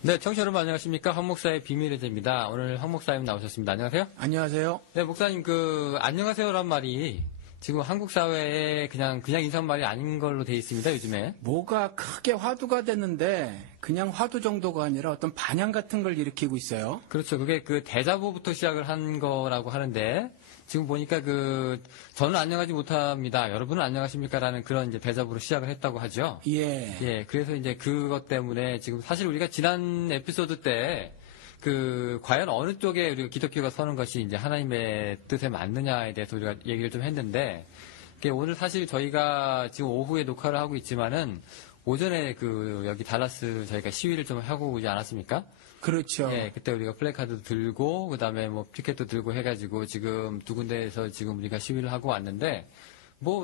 네, 청취자 여러분 안녕하십니까? 황 목사의 비밀의 제입니다. 오늘 황 목사님 나오셨습니다. 안녕하세요. 안녕하세요. 네, 목사님 안녕하세요란 말이 지금 한국 사회에 그냥 인사말이 아닌 걸로 돼 있습니다. 요즘에. 뭐가 크게 화두가 됐는데 그냥 화두 정도가 아니라 어떤 반향 같은 걸 일으키고 있어요. 그렇죠. 그게 대자보부터 시작을 한 거라고 하는데 지금 보니까 저는 안녕하지 못합니다. 여러분은 안녕하십니까라는 그런 이제 대자보로 시작을 했다고 하죠. 예. 예. 그래서 이제 그것 때문에 지금 사실 우리가 지난 에피소드 때 과연 어느 쪽에 우리가 기독교가 서는 것이 이제 하나님의 뜻에 맞느냐에 대해서 우리가 얘기를 좀 했는데, 오늘 사실 저희가 지금 오후에 녹화를 하고 있지만은 오전에 여기 달라스 저희가 시위를 좀 하고 오지 않았습니까? 그렇죠. 예, 그때 우리가 플래카드도 들고, 그 다음에 피켓도 들고 해가지고 지금 두 군데에서 지금 우리가 시위를 하고 왔는데,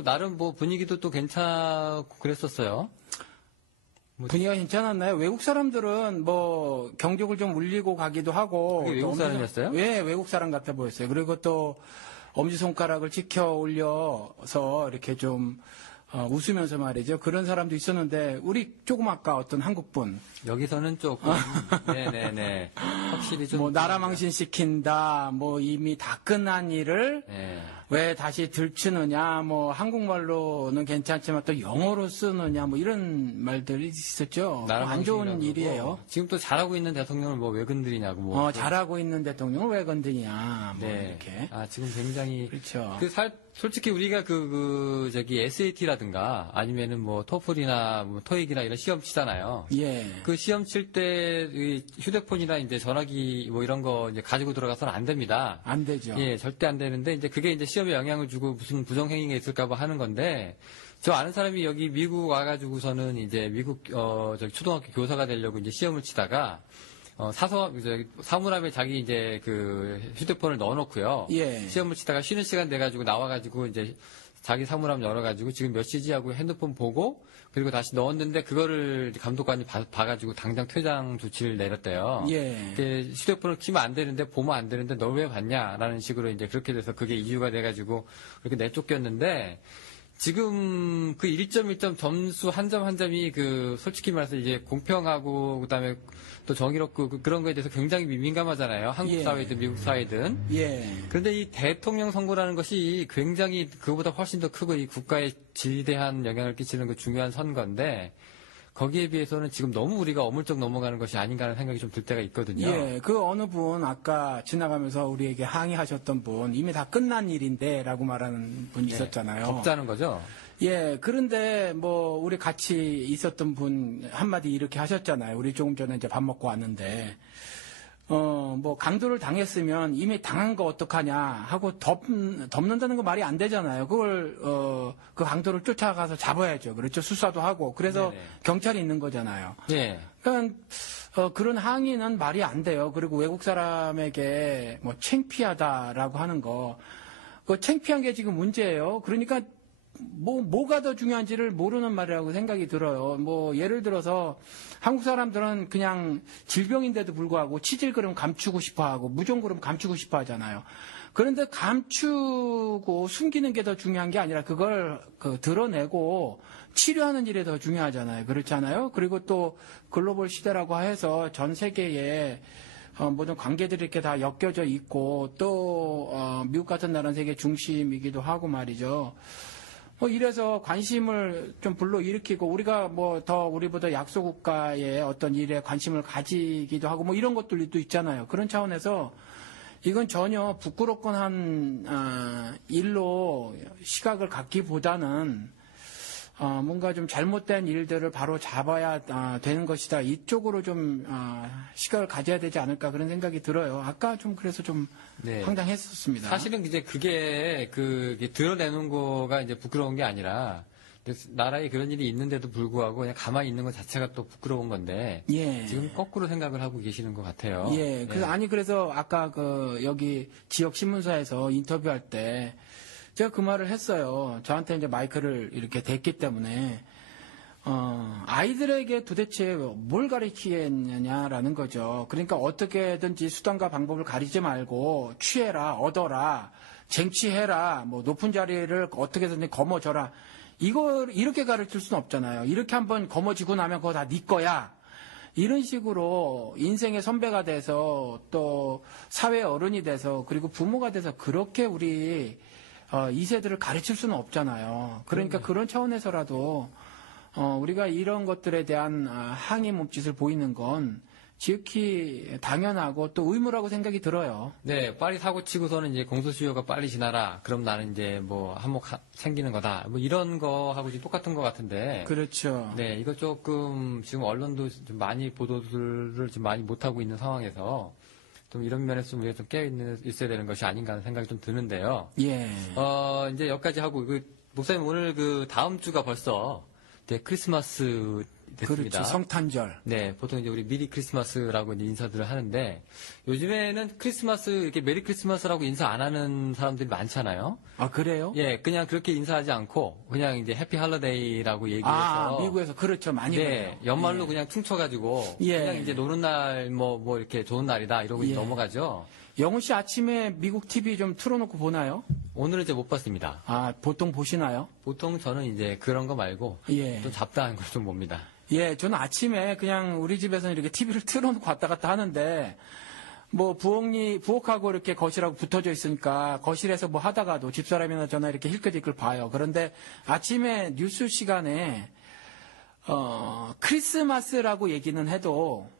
나름 분위기도 또 괜찮고 그랬었어요. 분위기가 괜찮았나요? 외국 사람들은 경적을 좀 울리고 가기도 하고. 그게 외국 사람이었어요? 예, 외국 사람 같아 보였어요. 그리고 또 엄지손가락을 치켜 올려서 이렇게 좀 웃으면서 말이죠. 그런 사람도 있었는데 우리 조금 아까 어떤 한국분 여기서는 조금 네네네 확실히 좀 나라 망신 시킨다. 이미 다 끝난 일을 네. 왜 다시 들추느냐. 한국말로는 괜찮지만 또 영어로 쓰느냐. 이런 말들이 있었죠. 안 좋은 일이에요. 지금 또 잘하고 있는 대통령을 왜 건드리냐고. 잘하고 있는 대통령을 왜 건드냐. 네. 이렇게. 지금 굉장히 그렇죠. 솔직히 우리가 SAT라든가 아니면은 토플이나 토익이나 이런 시험 치잖아요. 예. 그 시험 칠 때 휴대폰이나 이제 전화기 이런 거 이제 가지고 들어가서는 안 됩니다. 안 되죠. 예, 절대 안 되는데 이제 그게 이제 시험에 영향을 주고 무슨 부정행위가 있을까봐 하는 건데 저 아는 사람이 여기 미국 와가지고서는 이제 미국 초등학교 교사가 되려고 이제 시험을 치다가 사물함에 자기 이제 휴대폰을 넣어놓고요. 예. 시험을 치다가 쉬는 시간 돼가지고 나와가지고 이제 자기 사물함 열어가지고 지금 몇 시지 하고 핸드폰 보고 그리고 다시 넣었는데 그거를 감독관이 봐가지고 당장 퇴장 조치를 내렸대요. 예. 휴대폰을 키면 안 되는데 보면 안 되는데 너 왜 봤냐라는 식으로 이제 그렇게 돼서 그게 이유가 돼가지고 그렇게 내쫓겼는데 지금 1점 점수 한 점 한 점이 솔직히 말해서 이제 공평하고 그다음에 또 정의롭고 그런 거에 대해서 굉장히 민감하잖아요. 한국 사회든 미국 사회든. 예. 그런데 이 대통령 선거라는 것이 굉장히 그보다 훨씬 더 크고 이 국가에 지대한 영향을 끼치는 중요한 선거인데 거기에 비해서는 지금 너무 우리가 어물쩍 넘어가는 것이 아닌가 하는 생각이 좀 들 때가 있거든요. 예, 어느 분 아까 지나가면서 우리에게 항의하셨던 분 이미 다 끝난 일인데라고 말하는 분이 있었잖아요. 덥다는 거죠. 예, 그런데 우리 같이 있었던 분 한마디 이렇게 하셨잖아요. 우리 조금 전에 이제 밥 먹고 왔는데 강도를 당했으면 이미 당한 거 어떡하냐 하고 덮는다는 거 말이 안 되잖아요. 그걸 그 강도를 쫓아가서 잡아야죠. 그렇죠. 수사도 하고 그래서 네네. 경찰이 있는 거잖아요. 예. 그러니까 그런 항의는 말이 안 돼요. 그리고 외국 사람에게 창피하다라고 하는 거, 창피한 게 지금 문제예요. 그러니까 뭐가 더 중요한지를 모르는 말이라고 생각이 들어요. 예를 들어서 한국 사람들은 그냥 질병인데도 불구하고 치질 그러면 감추고 싶어 하고 무좀 그러면 감추고 싶어 하잖아요. 그런데 감추고 숨기는 게 더 중요한 게 아니라 그걸 드러내고 치료하는 일이 더 중요하잖아요. 그렇잖아요. 그리고 또 글로벌 시대라고 해서 전 세계에 모든 관계들이 이렇게 다 엮여져 있고 또 미국 같은 나라는 세계 중심이기도 하고 말이죠. 이래서 관심을 좀 불러일으키고 우리가 더 우리보다 약소국가의 어떤 일에 관심을 가지기도 하고 이런 것들도 있잖아요. 그런 차원에서 이건 전혀 부끄럽건 한 일로 시각을 갖기보다는 뭔가 좀 잘못된 일들을 바로 잡아야 되는 것이다. 이쪽으로 좀 시각을 가져야 되지 않을까 그런 생각이 들어요. 아까 좀 그래서 좀 황당했었습니다. 사실은 이제 그게 드러내는 거가 이제 부끄러운 게 아니라 나라에 그런 일이 있는데도 불구하고 그냥 가만히 있는 것 자체가 또 부끄러운 건데 예. 지금 거꾸로 생각을 하고 계시는 것 같아요. 예. 그래서 아까 여기 지역 신문사에서 인터뷰할 때 제가 그 말을 했어요. 저한테 이제 마이크를 이렇게 댔기 때문에, 아이들에게 도대체 뭘 가르치겠느냐라는 거죠. 그러니까 어떻게든지 수단과 방법을 가리지 말고 취해라, 얻어라, 쟁취해라, 높은 자리를 어떻게든지 거머쥐라. 이걸 이렇게 가르칠 수는 없잖아요. 이렇게 한번 거머쥐고 나면 그거 다 네 거야. 이런 식으로 인생의 선배가 돼서 또 사회 어른이 돼서 그리고 부모가 돼서 그렇게 우리 2세들을 가르칠 수는 없잖아요. 그러니까 그런 차원에서라도 우리가 이런 것들에 대한 항의 몸짓을 보이는 건 지극히 당연하고 또 의무라고 생각이 들어요. 네, 빨리 사고 치고서는 이제 공소시효가 빨리 지나라. 그럼 나는 이제 뭐 한몫 생기는 거다. 뭐 이런 거하고 지금 똑같은 것 같은데. 그렇죠. 네, 이거 조금 지금 언론도 좀 많이 보도를 좀 많이 못하고 있는 상황에서 좀 이런 면에서 좀 우리가 좀 있어야 되는 것이 아닌가 하는 생각이 좀 드는데요. 예. 이제 여기까지 하고, 목사님 오늘 다음 주가 벌써 이제 크리스마스 됐습니다. 그렇죠. 성탄절. 네, 보통 이제 우리 미리 크리스마스라고 이제 인사들을 하는데, 요즘에는 크리스마스, 이렇게 메리 크리스마스라고 인사 안 하는 사람들이 많잖아요. 아, 그래요? 예, 그냥 그렇게 인사하지 않고, 그냥 이제 해피 할러데이라고 얘기해서. 미국에서 그렇죠. 많이 네, 그래요. 연말로 예. 그냥 퉁쳐가지고, 예. 그냥 이제 노는 날, 뭐 이렇게 좋은 날이다, 이러고 이제 예. 넘어가죠. 영훈 씨 아침에 미국 TV 좀 틀어놓고 보나요? 오늘은 이제 못 봤습니다. 보통 보시나요? 보통 저는 이제 그런 거 말고, 예. 좀 잡다한 걸 좀 봅니다. 예, 저는 아침에 그냥 우리 집에서는 이렇게 TV를 틀어놓고 왔다 갔다 하는데, 뭐, 부엌하고 이렇게 거실하고 붙어져 있으니까 거실에서 뭐 하다가도 집사람이나 저나 이렇게 힐끗힐끗 봐요. 그런데 아침에 뉴스 시간에, 크리스마스라고 얘기는 해도,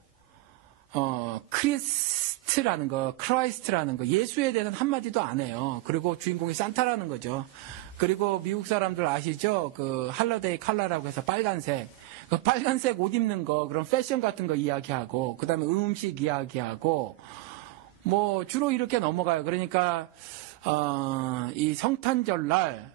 크라이스트라는 거, 예수에 대해서는 한마디도 안 해요. 그리고 주인공이 산타라는 거죠. 그리고 미국 사람들 아시죠? 할러데이 컬러라고 해서 빨간색. 그 빨간색 옷 입는 거, 그런 패션 같은 거 이야기하고, 그 다음에 음식 이야기하고, 뭐, 주로 이렇게 넘어가요. 그러니까, 이 성탄절날,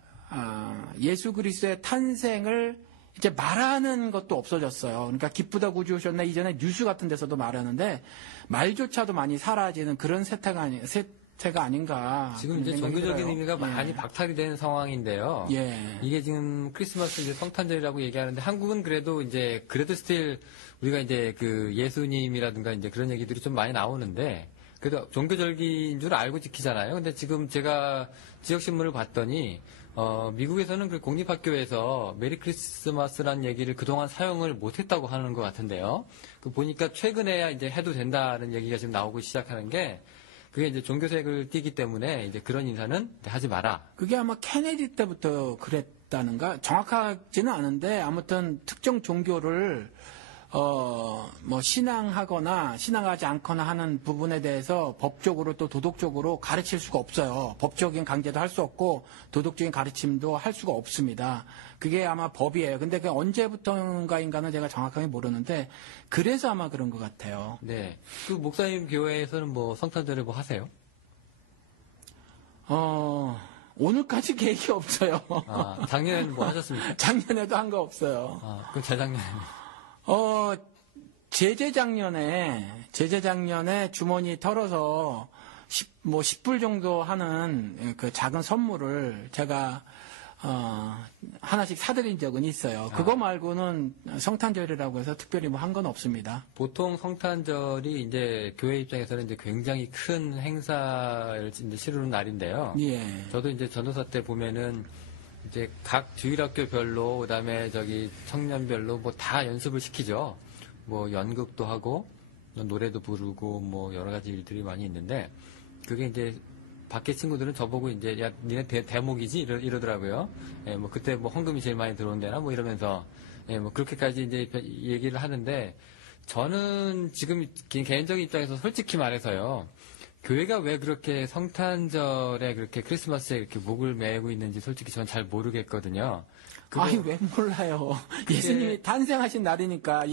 예수 그리스도의 탄생을 이제 말하는 것도 없어졌어요. 그러니까 기쁘다 구주 오셨네. 이전에 뉴스 같은 데서도 말하는데, 말조차도 많이 사라지는 그런 세태가 아닌가. 지금 이제 생각이 종교적인 들어요. 의미가 예. 많이 박탈이 된 상황인데요. 예. 이게 지금 크리스마스 이제 성탄절이라고 얘기하는데 한국은 그래도 스틸 우리가 이제 예수님이라든가 이제 그런 얘기들이 좀 많이 나오는데 그래도 종교절기인 줄 알고 지키잖아요. 근데 지금 제가 지역신문을 봤더니 미국에서는 그 공립학교에서 메리 크리스마스라는 얘기를 그동안 사용을 못했다고 하는 것 같은데요. 보니까 최근에야 이제 해도 된다는 얘기가 지금 나오고 시작하는 게 그게 이제 종교색을 띠기 때문에 이제 그런 인사는 하지 마라. 그게 아마 케네디 때부터 그랬다는가? 정확하지는 않은데 아무튼 특정 종교를 뭐 신앙하거나 신앙하지 않거나 하는 부분에 대해서 법적으로 또 도덕적으로 가르칠 수가 없어요. 법적인 강제도 할 수 없고 도덕적인 가르침도 할 수가 없습니다. 그게 아마 법이에요. 근데 그게 언제부터인가는 제가 정확하게 모르는데 그래서 아마 그런 것 같아요. 네. 목사님 교회에서는 뭐 성탄절에 뭐 하세요? 오늘까지 계획이 없어요. 작년에는 뭐 하셨습니까? 작년에도 한 거 없어요. 그럼 재작년에. 제재작년에 주머니 털어서 10불 정도 하는 그 작은 선물을 제가, 하나씩 사드린 적은 있어요. 그거 말고는 성탄절이라고 해서 특별히 뭐 한 건 없습니다. 보통 성탄절이 이제 교회 입장에서는 이제 굉장히 큰 행사를 이제 치르는 날인데요. 예. 저도 이제 전도사 때 보면은 이제 각 주일학교별로 그다음에 청년별로 뭐 다 연습을 시키죠. 뭐 연극도 하고 노래도 부르고 뭐 여러 가지 일들이 많이 있는데 그게 이제 밖에 친구들은 저보고 이제 야 니네 대목이지 이러더라고요. 예, 뭐 그때 뭐 헌금이 제일 많이 들어온대나 뭐 이러면서 예, 뭐 그렇게까지 이제 얘기를 하는데 저는 지금 개인적인 입장에서 솔직히 말해서요. 교회가 왜 그렇게 성탄절에 그렇게 크리스마스에 이렇게 목을 메고 있는지 솔직히 저는 잘 모르겠거든요. 왜 몰라요. 예수님이 탄생하신 날이니까,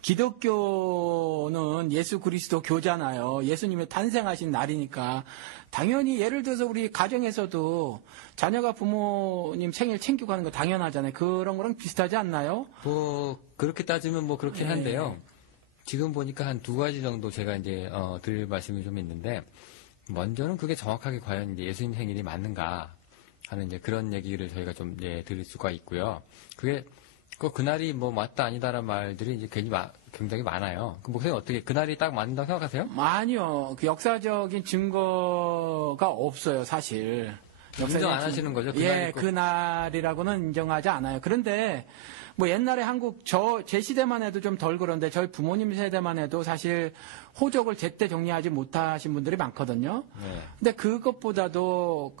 기독교는 예수 그리스도 교잖아요. 예수님이 탄생하신 날이니까. 당연히 예를 들어서 우리 가정에서도 자녀가 부모님 생일 챙기고 하는 거 당연하잖아요. 그런 거랑 비슷하지 않나요? 뭐, 그렇게 따지면 뭐 그렇긴 한데요. 지금 보니까 한 두 가지 정도 제가 이제, 드릴 말씀이 좀 있는데, 먼저는 그게 정확하게 과연 이제 예수님 생일이 맞는가 하는 이제 그런 얘기를 저희가 좀 이제 드릴 수가 있고요. 그게, 그날이 뭐 맞다 아니다라는 말들이 이제 굉장히 많아요. 목사님 어떻게, 그날이 딱 맞는다고 생각하세요? 아니요. 그 역사적인 증거가 없어요, 사실. 인정 안 하시는 거죠? 예, 꼭. 그날이라고는 인정하지 않아요. 그런데 뭐 옛날에 한국 제 시대만 해도 좀 덜 그런데 저희 부모님 세대만 해도 사실 호적을 제때 정리하지 못하신 분들이 많거든요. 네. 근데 그것보다도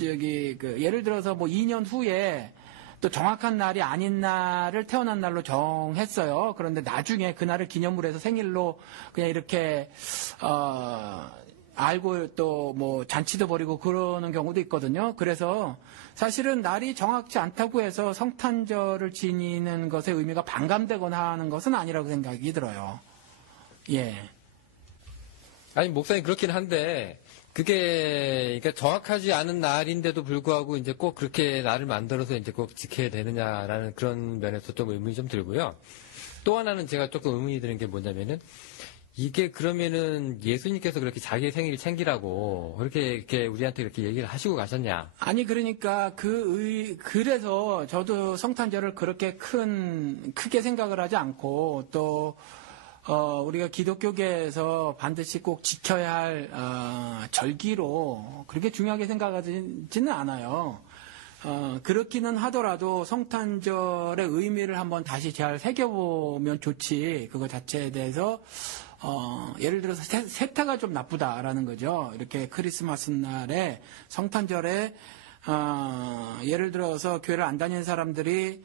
예를 들어서 뭐 2년 후에 또 정확한 날이 아닌 날을 태어난 날로 정했어요. 그런데 나중에 그날을 기념으로 해서 생일로 그냥 이렇게 알고 또 뭐 잔치도 벌이고 그러는 경우도 있거든요. 그래서 사실은 날이 정확치 않다고 해서 성탄절을 지니는 것의 의미가 반감되거나 하는 것은 아니라고 생각이 들어요. 예. 아니, 목사님 그렇긴 한데, 그게, 그러니까 정확하지 않은 날인데도 불구하고 이제 꼭 그렇게 날을 만들어서 이제 꼭 지켜야 되느냐라는 그런 면에서 좀 의문이 좀 들고요. 또 하나는 제가 조금 의문이 드는 게 뭐냐면은, 이게 그러면은 예수님께서 그렇게 자기 생일 챙기라고 그렇게 이렇게 우리한테 이렇게 얘기를 하시고 가셨냐? 아니 그러니까 그래서 저도 성탄절을 그렇게 크게 생각을 하지 않고 또 우리가 기독교계에서 반드시 꼭 지켜야 할 절기로 그렇게 중요하게 생각하지는 않아요. 그렇기는 하더라도 성탄절의 의미를 한번 다시 잘 새겨보면 좋지. 그거 자체에 대해서 예를 들어서 세타가 좀 나쁘다라는 거죠. 이렇게 크리스마스 날에 성탄절에 예를 들어서 교회를 안 다니는 사람들이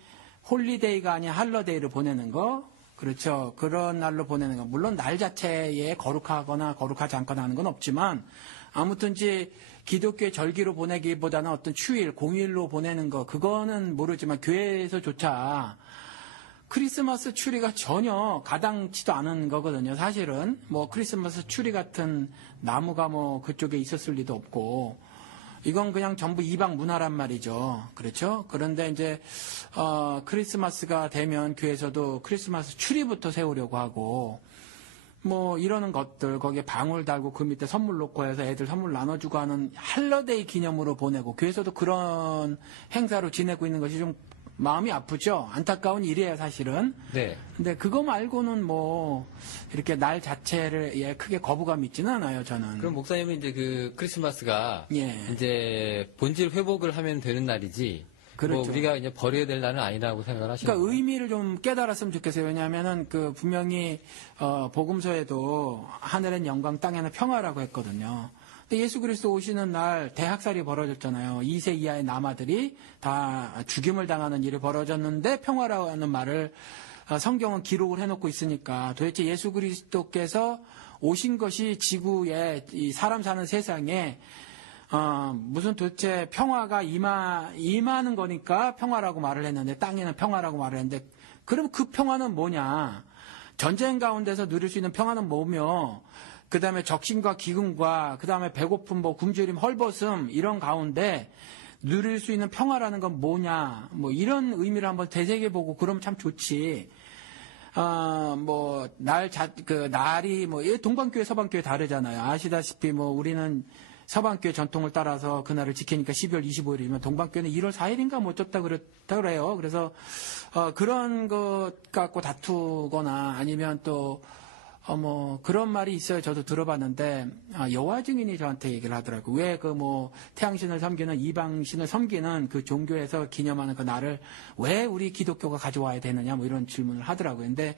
홀리데이가 아닌 할러데이를 보내는 거. 그렇죠. 그런 날로 보내는 거. 물론 날 자체에 거룩하거나 거룩하지 않거나 하는 건 없지만 아무튼지 기독교의 절기로 보내기보다는 어떤 휴일, 공휴일로 보내는 거 그거는 모르지만 교회에서조차 크리스마스 추리가 전혀 가당치도 않은 거거든요. 사실은 뭐 크리스마스 추리 같은 나무가 뭐 그쪽에 있었을 리도 없고 이건 그냥 전부 이방 문화란 말이죠. 그렇죠? 그런데 이제 크리스마스가 되면 교회에서도 크리스마스 추리부터 세우려고 하고 뭐 이러는 것들 거기에 방울 달고 그 밑에 선물 놓고 해서 애들 선물 나눠주고 하는 할러데이 기념으로 보내고 교회에서도 그런 행사로 지내고 있는 것이 좀 마음이 아프죠. 안타까운 일이에요, 사실은. 네. 근데 그거 말고는 뭐 이렇게 날 자체를 크게 거부감 있지는 않아요, 저는. 그럼 목사님은 이제 그 크리스마스가 예. 이제 본질 회복을 하면 되는 날이지. 그렇죠. 뭐 우리가 이제 버려야 될 날은 아니라고 생각을 하시는 그러니까 거예요? 의미를 좀 깨달았으면 좋겠어요. 왜냐하면은 그 분명히 복음서에도 하늘엔 영광, 땅에는 평화라고 했거든요. 근데 예수 그리스도 오시는 날 대학살이 벌어졌잖아요. 2세 이하의 남아들이 다 죽임을 당하는 일이 벌어졌는데 평화라는 말을 성경은 기록을 해놓고 있으니까 도대체 예수 그리스도께서 오신 것이 지구에 이 사람 사는 세상에 무슨 도대체 평화가 임하는 거니까 평화라고 말을 했는데 땅에는 평화라고 말을 했는데 그럼 그 평화는 뭐냐? 전쟁 가운데서 누릴 수 있는 평화는 뭐며 그 다음에 적신과 기근과 그 다음에 배고픔, 뭐 굶주림, 헐벗음 이런 가운데 누릴 수 있는 평화라는 건 뭐냐? 뭐 이런 의미를 한번 되새겨보고 그러면 참 좋지. 날이 뭐 동방교회, 서방교회 다르잖아요. 아시다시피 뭐 우리는 서방교회 전통을 따라서 그날을 지키니까 12월 25일이면 동방교회는 1월 4일인가 뭐 어쩌다 그래요. 그래서 그런 것 갖고 다투거나 아니면 또 뭐 그런 말이 있어요. 저도 들어봤는데 여호와 증인이 저한테 얘기를 하더라고요. 왜 그 뭐 태양신을 섬기는 이방신을 섬기는 그 종교에서 기념하는 그 날을 왜 우리 기독교가 가져와야 되느냐 뭐 이런 질문을 하더라고요. 근데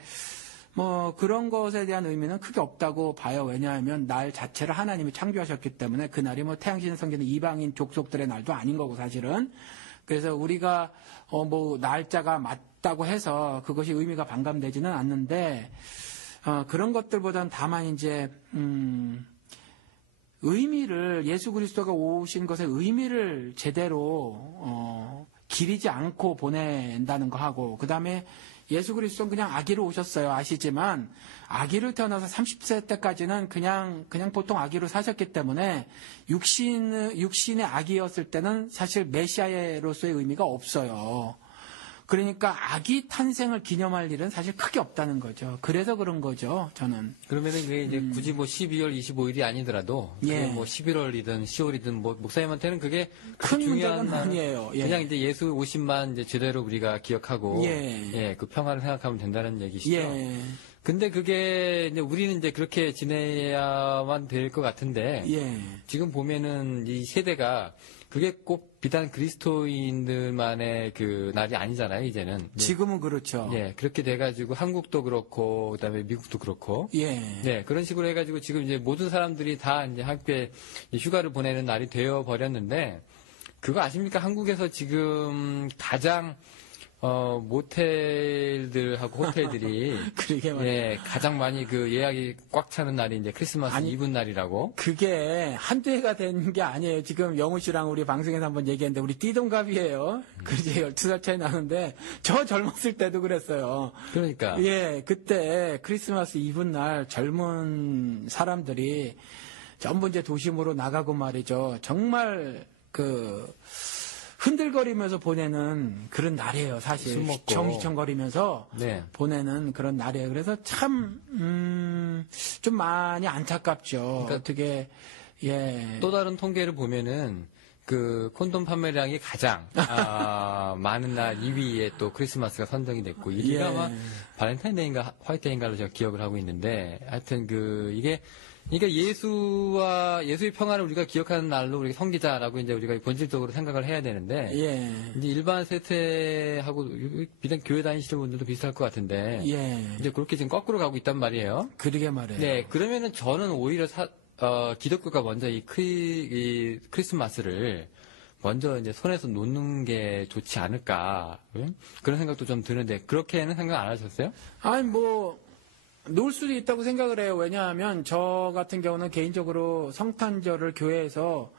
뭐 그런 것에 대한 의미는 크게 없다고 봐요. 왜냐하면 날 자체를 하나님이 창조하셨기 때문에 그 날이 뭐 태양신을 섬기는 이방인 족속들의 날도 아닌 거고 사실은. 그래서 우리가 뭐 날짜가 맞다고 해서 그것이 의미가 반감되지는 않는데 그런 것들보다는 다만 이제 의미를 예수 그리스도가 오신 것의 의미를 제대로 기리지 않고 보낸다는 거 하고 그 다음에 예수 그리스도는 그냥 아기로 오셨어요. 아시지만 아기로 태어나서 30세 때까지는 그냥 보통 아기로 사셨기 때문에 육신의 아기였을 때는 사실 메시아로서의 의미가 없어요. 그러니까 아기 탄생을 기념할 일은 사실 크게 없다는 거죠. 그래서 그런 거죠, 저는. 그러면은 그게 이제 굳이 뭐 12월 25일이 아니더라도 그게 예. 뭐 11월이든 10월이든 뭐 목사님한테는 그게 큰 중요한 문제는 날은 아니에요. 예. 그냥 이제 예수 오신만 이제 제대로 우리가 기억하고 예. 그 평화를 생각하면 된다는 얘기시죠. 예. 근데 그게 이제 우리는 이제 그렇게 지내야만 될 것 같은데 예. 지금 보면은 이 세대가 그게 꼭 비단 그리스도인들만의 그 날이 아니잖아요, 이제는. 지금은 그렇죠. 예, 그렇게 돼가지고 한국도 그렇고, 그다음에 미국도 그렇고. 예. 네, 그런 식으로 해가지고 지금 이제 모든 사람들이 다 이제 학교에 휴가를 보내는 날이 되어 버렸는데, 그거 아십니까? 한국에서 지금 가장 모텔들하고 호텔들이 그러게 말이에요. 예, 가장 많이 그 예약이 꽉 차는 날이 이제 크리스마스 아니, 이브 날이라고. 그게 한두 해가 된 게 아니에요. 지금 영우 씨랑 우리 방송에서 한번 얘기했는데 우리 띠동갑이에요. 그 이제 12살 차이 나는데 저 젊었을 때도 그랬어요. 그러니까. 예, 그때 크리스마스 이브 날 젊은 사람들이 전부 이제 도심으로 나가고 말이죠. 정말 그 흔들거리면서 보내는 그런 날이에요, 사실. 술 먹고. 휘청휘청거리면서 네. 보내는 그런 날이에요. 그래서 참, 좀 많이 안타깝죠. 그러니까 어떻게, 예. 또 다른 통계를 보면은 그 콘돔 판매량이 가장 많은 날 2위에 또 크리스마스가 선정이 됐고 1위가 예. 아마 발렌타인데이인가 화이트데이인가로 제가 기억을 하고 있는데 하여튼 이게 그러니까 예수의 평화를 우리가 기억하는 날로 우리가 섬기자라고 이제 우리가 본질적으로 생각을 해야 되는데 예. 이제 일반 세태하고 비단 교회 다니시는 분들도 비슷할 것 같은데 예. 이제 그렇게 지금 거꾸로 가고 있단 말이에요. 그러게 말이에요. 네, 그러면은 저는 오히려 기독교가 먼저 이 크리스마스를 먼저 이제 손에서 놓는 게 좋지 않을까 그런 생각도 좀 드는데 그렇게는 생각 안 하셨어요? 아니, 놓을 수도 있다고 생각을 해요. 왜냐하면 저 같은 경우는 개인적으로 성탄절을 교회에서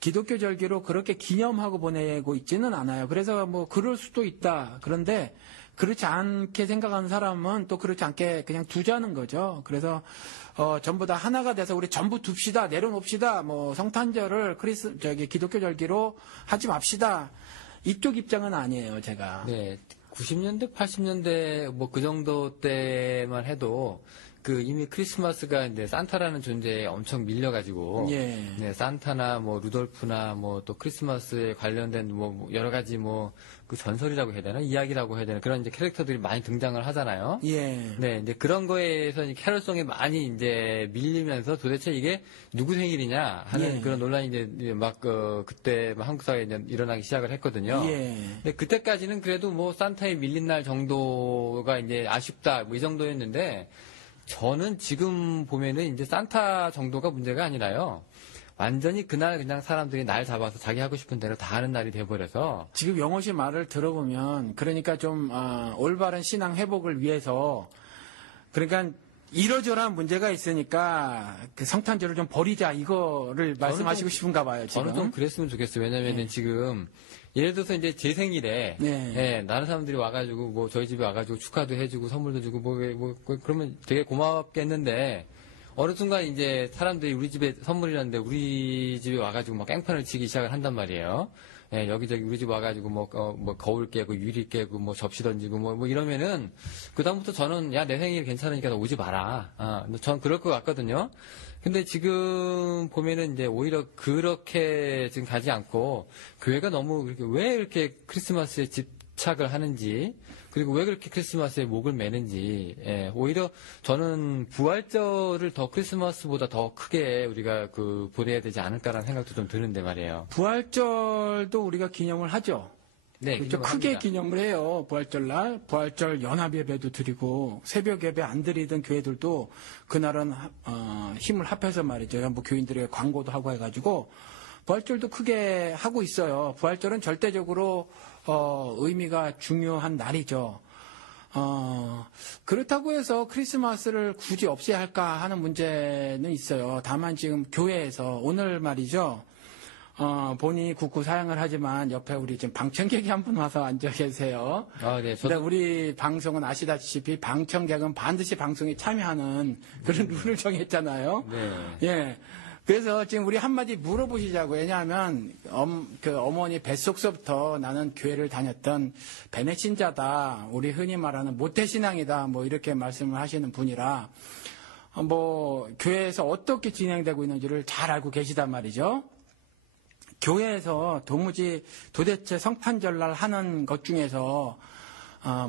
기독교 절기로 그렇게 기념하고 보내고 있지는 않아요. 그래서 그럴 수도 있다. 그런데 그렇지 않게 생각하는 사람은 또 그렇지 않게 그냥 두자는 거죠. 그래서 전부 다 하나가 돼서 우리 전부 둡시다. 내려놓읍시다. 성탄절을 기독교 절기로 하지 맙시다. 이쪽 입장은 아니에요, 제가. 네, 90년대, 80년대 그 정도 때만 해도 이미 크리스마스가 이제 산타라는 존재에 엄청 밀려가지고 예. 네, 산타나 루돌프나 또 크리스마스에 관련된 여러 가지 그 전설이라고 해야 되나 이야기라고 해야 되나 그런 이제 캐릭터들이 많이 등장을 하잖아요. 예. 네, 이제 그런 거에서 캐럴송에 많이 이제 밀리면서 도대체 이게 누구 생일이냐 하는 예. 그런 논란이 이제 그때 한국 사회에 이제 일어나기 시작을 했거든요. 예. 근데 그때까지는 그래도 산타에 밀린 날 정도가 이제 아쉽다 이 정도였는데 저는 지금 보면은 이제 산타 정도가 문제가 아니라요. 완전히 그날 그냥 사람들이 날 잡아서 자기 하고 싶은 대로 다 하는 날이 돼버려서 지금 영호 씨 말을 들어보면 그러니까 좀 올바른 신앙 회복을 위해서 그러니까 이러저러한 문제가 있으니까 그 성탄절을 좀 버리자 이거를 말씀하시고 싶은가 봐요. 지금. 저는 좀 그랬으면 좋겠어요. 왜냐면은 지금 예를 들어서 이제 제 생일에 네. 다른 사람들이 와가지고 저희 집에 와가지고 축하도 해주고 선물도 주고 그러면 되게 고맙겠는데 어느 순간 이제 사람들이 우리 집에 선물이라는데 우리 집에 와가지고 깽판을 치기 시작을 한단 말이에요. 예, 여기저기 우리 집 와가지고 거울 깨고 유리 깨고 접시 던지고 이러면은 그다음부터 저는 야 내 생일 괜찮으니까 너 오지 마라. 전 그럴 것 같거든요. 근데 지금 보면은 이제 오히려 그렇게 지금 가지 않고 교회가 너무 왜 이렇게 크리스마스에 집착을 하는지 그리고 왜 그렇게 크리스마스에 목을 매는지 오히려 저는 부활절을 더 크리스마스보다 더 크게 우리가 보내야 되지 않을까라는 생각도 좀 드는데 말이에요. 부활절도 우리가 기념을 하죠. 네, 그렇죠. 크게 기념을 해요. 부활절날 부활절 연합 예배도 드리고 새벽 예배 안 드리던 교회들도 그날은 힘을 합해서 말이죠. 교인들에게 광고도 하고 해가지고 부활절도 크게 하고 있어요. 부활절은 절대적으로 의미가 중요한 날이죠. 그렇다고 해서 크리스마스를 굳이 없애야 할까 하는 문제는 있어요. 다만 지금 교회에서 오늘 말이죠. 본인이 국구 사양을 하지만 옆에 우리 지금 방청객이 한 분 와서 앉아 계세요. 네. 근데 우리 방송은 아시다시피 방청객은 반드시 방송에 참여하는 그런 룰을 정했잖아요. 네. 예. 그래서 지금 우리 한마디 물어보시자고. 왜냐하면 어머니 뱃속서부터 나는 교회를 다녔던 베네신자다. 우리 흔히 말하는 모태신앙이다. 이렇게 말씀을 하시는 분이라 교회에서 어떻게 진행되고 있는지를 잘 알고 계시단 말이죠. 교회에서 도대체 성탄절날 하는 것 중에서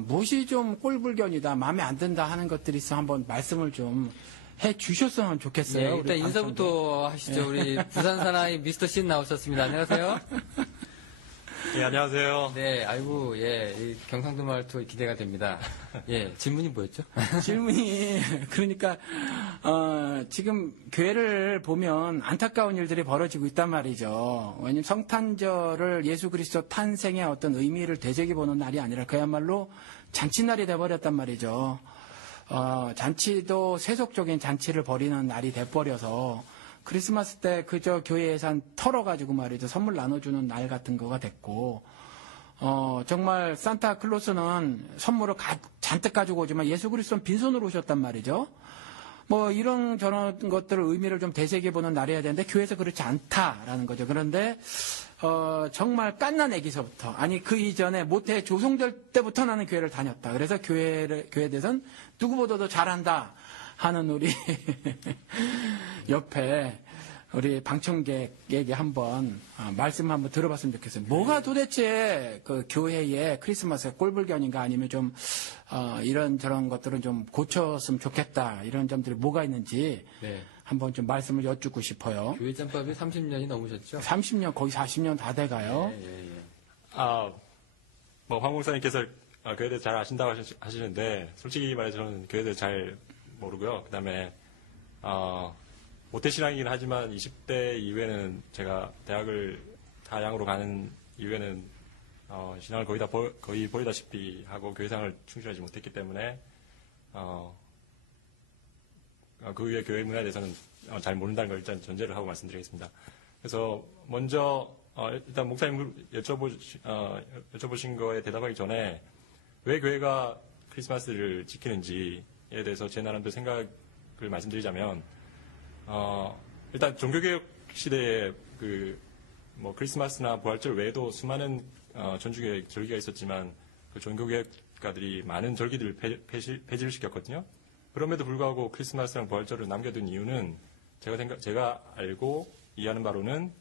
무엇이 좀 꼴불견이다, 마음에 안 든다 하는 것들이 있어 한번 말씀을 좀 해 주셨으면 좋겠어요. 예, 우리 일단 인사부터 하시죠. 우리 부산 사나이 미스터 신 나오셨습니다. 안녕하세요. 예, 안녕하세요. 네, 아이고, 예, 이 경상도 말투 기대가 됩니다. 예, 질문이 뭐였죠? 질문이 그러니까 지금 교회를 보면 안타까운 일들이 벌어지고 있단 말이죠. 왜냐하면 성탄절을 예수 그리스도 탄생의 어떤 의미를 되새겨보는 날이 아니라 그야말로 잔치날이 돼버렸단 말이죠. 잔치도 세속적인 잔치를 벌이는 날이 돼버려서 크리스마스 때 그저 교회 예산 털어가지고 말이죠. 선물 나눠주는 날 같은 거가 됐고, 정말 산타클로스는 선물을 잔뜩 가지고 오지만 예수 그리스도는 빈손으로 오셨단 말이죠. 뭐 이런 저런 것들을 의미를 좀 되새겨보는 날이어야 되는데 교회에서 그렇지 않다라는 거죠. 그런데 정말 깐난 애기서부터 아니 그 이전에 모태 조성절 때부터 나는 교회를 다녔다. 그래서 교회에 대해서는 누구보다도 잘한다 하는 우리 옆에 우리 방청객에게 한번 말씀 한번 들어봤으면 좋겠어요. 뭐가 도대체 그 교회의 크리스마스 꼴불견인가 아니면 좀 이런 저런 것들은 좀 고쳤으면 좋겠다 이런 점들이 뭐가 있는지 네. 한번 좀 말씀을 여쭙고 싶어요. 교회 짬밥이 30년이 넘으셨죠? 30년 거의 40년 다 돼가요. 예. 황 목사님께서 교회에 대해서 잘 아신다고 하시는데 솔직히 말해서 저는 교회에 대해서 잘 모르고요. 그다음에 모태신앙이긴 하지만 20대 이후에는 제가 대학을 다양으로 가는 이후에는 신앙을 거의 버리다시피 하고 교회생활을 충실하지 못했기 때문에 그 이후에 교회 문화에 대해서는 잘 모른다는 걸 일단 전제를 하고 말씀드리겠습니다. 그래서 먼저 일단 목사님 여쭤보신 거에 대답하기 전에 왜 교회가 크리스마스를 지키는지에 대해서 제 나름대로 생각을 말씀드리자면 일단 종교개혁 시대에 크리스마스나 부활절 외에도 수많은 전주교의 절기가 있었지만 그 종교개혁가들이 많은 절기들을 폐지를 시켰거든요. 그럼에도 불구하고 크리스마스랑 부활절을 남겨둔 이유는 제가 알고 이해하는 바로는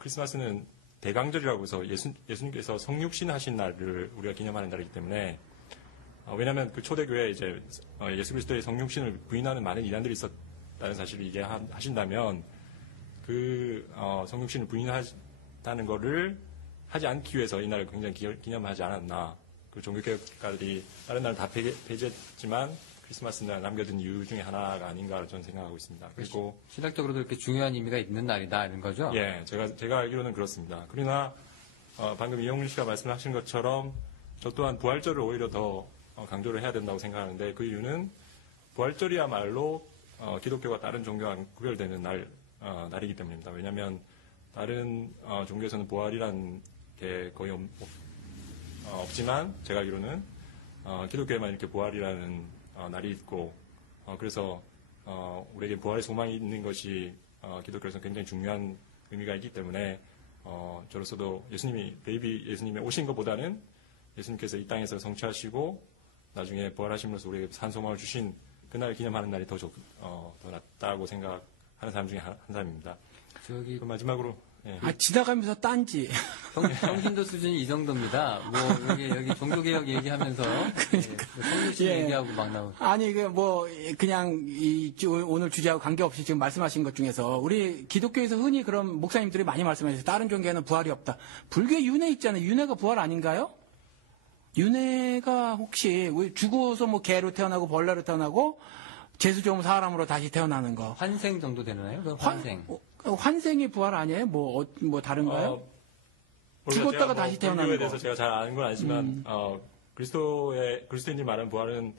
크리스마스는 대강절이라고 해서 예수님께서 성육신 하신 날을 우리가 기념하는 날이기 때문에 왜냐하면 그 초대교회에 이제 예수 그리스도의 성육신을 부인하는 많은 이단들이 있었다는 사실을 이해하신다면 그 성육신을 부인하다는 것을 하지 않기 위해서 이 날을 굉장히 기념하지 않았나. 그 종교개혁가들이 다른 날은 다 폐지했지만 크리스마스 날 남겨둔 이유 중에 하나가 아닌가 저는 생각하고 있습니다. 그리고 신학적으로도 이렇게 중요한 의미가 있는 날이다 이런 거죠? 예, 제가 알기로는 그렇습니다. 그러나 방금 이영훈 씨가 말씀하신 것처럼 저 또한 부활절을 오히려 더 강조를 해야 된다고 생각하는데 그 이유는 부활절이야말로 기독교가 다른 종교와 구별되는 날이기 때문입니다. 왜냐하면 다른 종교에서는 부활이라는 게 거의 없지만 제가 알기로는 기독교에만 이렇게 부활이라는 날이 있고 그래서 우리에게 부활의 소망이 있는 것이 기독교에서는 굉장히 중요한 의미가 있기 때문에 저로서도 베이비 예수님이 오신 것보다는 예수님께서 이 땅에서 성취하시고 나중에 부활하심으로써 우리에게 산 소망을 주신 그날 기념하는 날이 더 낫다고 생각하는 사람 중에 한 사람입니다. 저기 마지막으로 예. 지나가면서 딴지. 성신도 수준이 이 정도입니다. 뭐 여기 종교개혁 얘기하면서 성신도 예. 얘기하고 막 나오고. 아니 그냥 오늘 주제하고 관계없이 지금 말씀하신 것 중에서 우리 기독교에서 흔히 그런 목사님들이 많이 말씀하세요. 다른 종교에는 부활이 없다. 불교에 윤회 있잖아요. 윤회가 부활 아닌가요? 윤회가 혹시 죽어서 뭐 개로 태어나고 벌레로 태어나고 재수 좋은 사람으로 다시 태어나는 거. 환생 정도 되나요? 그 환생. 환생이 부활 아니에요? 뭐 다른가요? 죽었다가 다시 태어나는 불교에 거. 대해서 제가 잘 아는 건 아니지만 그리스도인이 말하는 부활은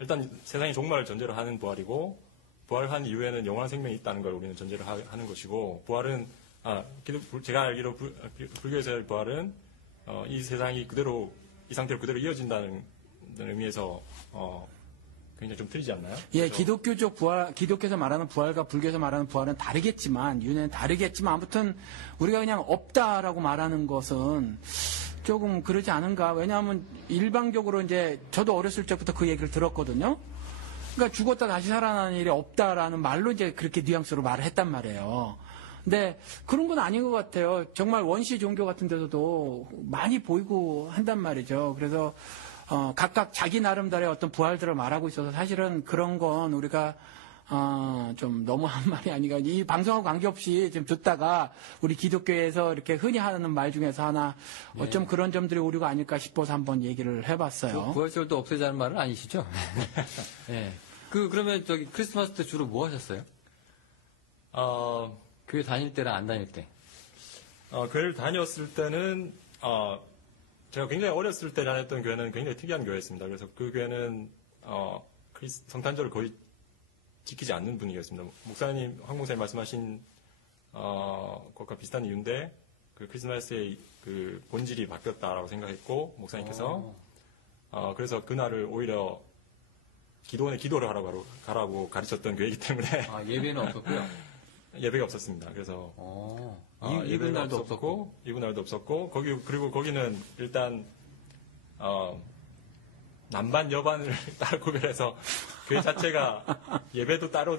일단 세상의 종말을 전제로 하는 부활이고 부활한 이후에는 영원한 생명이 있다는 걸 우리는 전제로 하는 것이고 부활은 제가 알기로 불교에서의 부활은 이 세상이 이 상태로 그대로 이어진다는 의미에서 굉장히 좀 틀리지 않나요? 예, 그렇죠? 기독교에서 말하는 부활과 불교에서 말하는 부활은 다르겠지만, 윤회는 다르겠지만, 아무튼, 우리가 그냥 없다라고 말하는 것은 조금 그러지 않은가. 왜냐하면, 일방적으로 이제, 저도 어렸을 적부터 그 얘기를 들었거든요. 그러니까 죽었다 다시 살아나는 일이 없다라는 말로 이제 그렇게 뉘앙스로 말을 했단 말이에요. 근데 그런 건 아닌 것 같아요. 정말 원시 종교 같은 데서도 많이 보이고 한단 말이죠. 그래서, 각각 자기 나름대로의 어떤 부활들을 말하고 있어서 사실은 그런 건 우리가 좀 너무한 말이 아닌가. 이 방송하고 관계없이 좀 듣다가 우리 기독교에서 이렇게 흔히 하는 말 중에서 하나 어쩜 그런 점들이 오류가 아닐까 싶어서 한번 얘기를 해봤어요. 부활절도 없애자는 말은 아니시죠? 네. 그러면 저기 크리스마스 때 주로 뭐 하셨어요? 교회 다닐 때랑 안 다닐 때? 교회를 다녔을 때는, 제가 굉장히 어렸을 때 다녔던 교회는 굉장히 특이한 교회였습니다. 그래서 그 교회는, 성탄절을 거의 지키지 않는 분위기였습니다. 목사님, 황 목사님 말씀하신, 것과 비슷한 이유인데, 그 크리스마스의 그 본질이 바뀌었다라고 생각했고, 목사님께서, 그래서 그날을 오히려 기도원에 기도를 가라고 가르쳤던 교회이기 때문에. 예배는 없었고요? 예배가 없었습니다. 그래서. 이분 날도 없었고. 이분 날도 없었고, 그리고 거기는 일단, 남반, 여반을 따로 구별해서 교회 자체가 예배도 따로,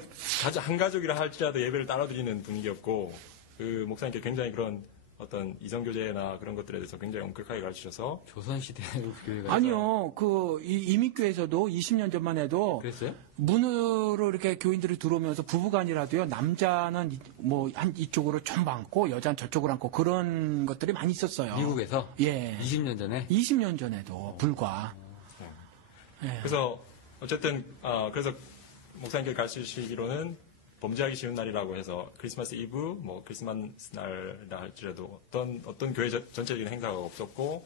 한 가족이라 할지라도 예배를 따로 드리는 분위기였고, 그 목사님께 굉장히 그런 어떤 이성교제나 그런 것들에 대해서 굉장히 엄격하게 가르치셔서. 조선시대 교회가. 아니요. 이민교에서도 20년 전만 해도. 그랬어요? 문으로 이렇게 교인들이 들어오면서 부부간이라도요, 남자는 뭐 한 이쪽으로 좀 앉고, 여자는 저쪽으로 앉고, 그런 것들이 많이 있었어요. 미국에서? 예. 20년 전에? 20년 전에도, 불과. 예. 그래서, 어쨌든, 그래서 목사님께 가르치시기로는 범죄하기 쉬운 날이라고 해서 크리스마스 이브, 뭐 크리스마스 날이라 할지라도 어떤 교회 전체적인 행사가 없었고,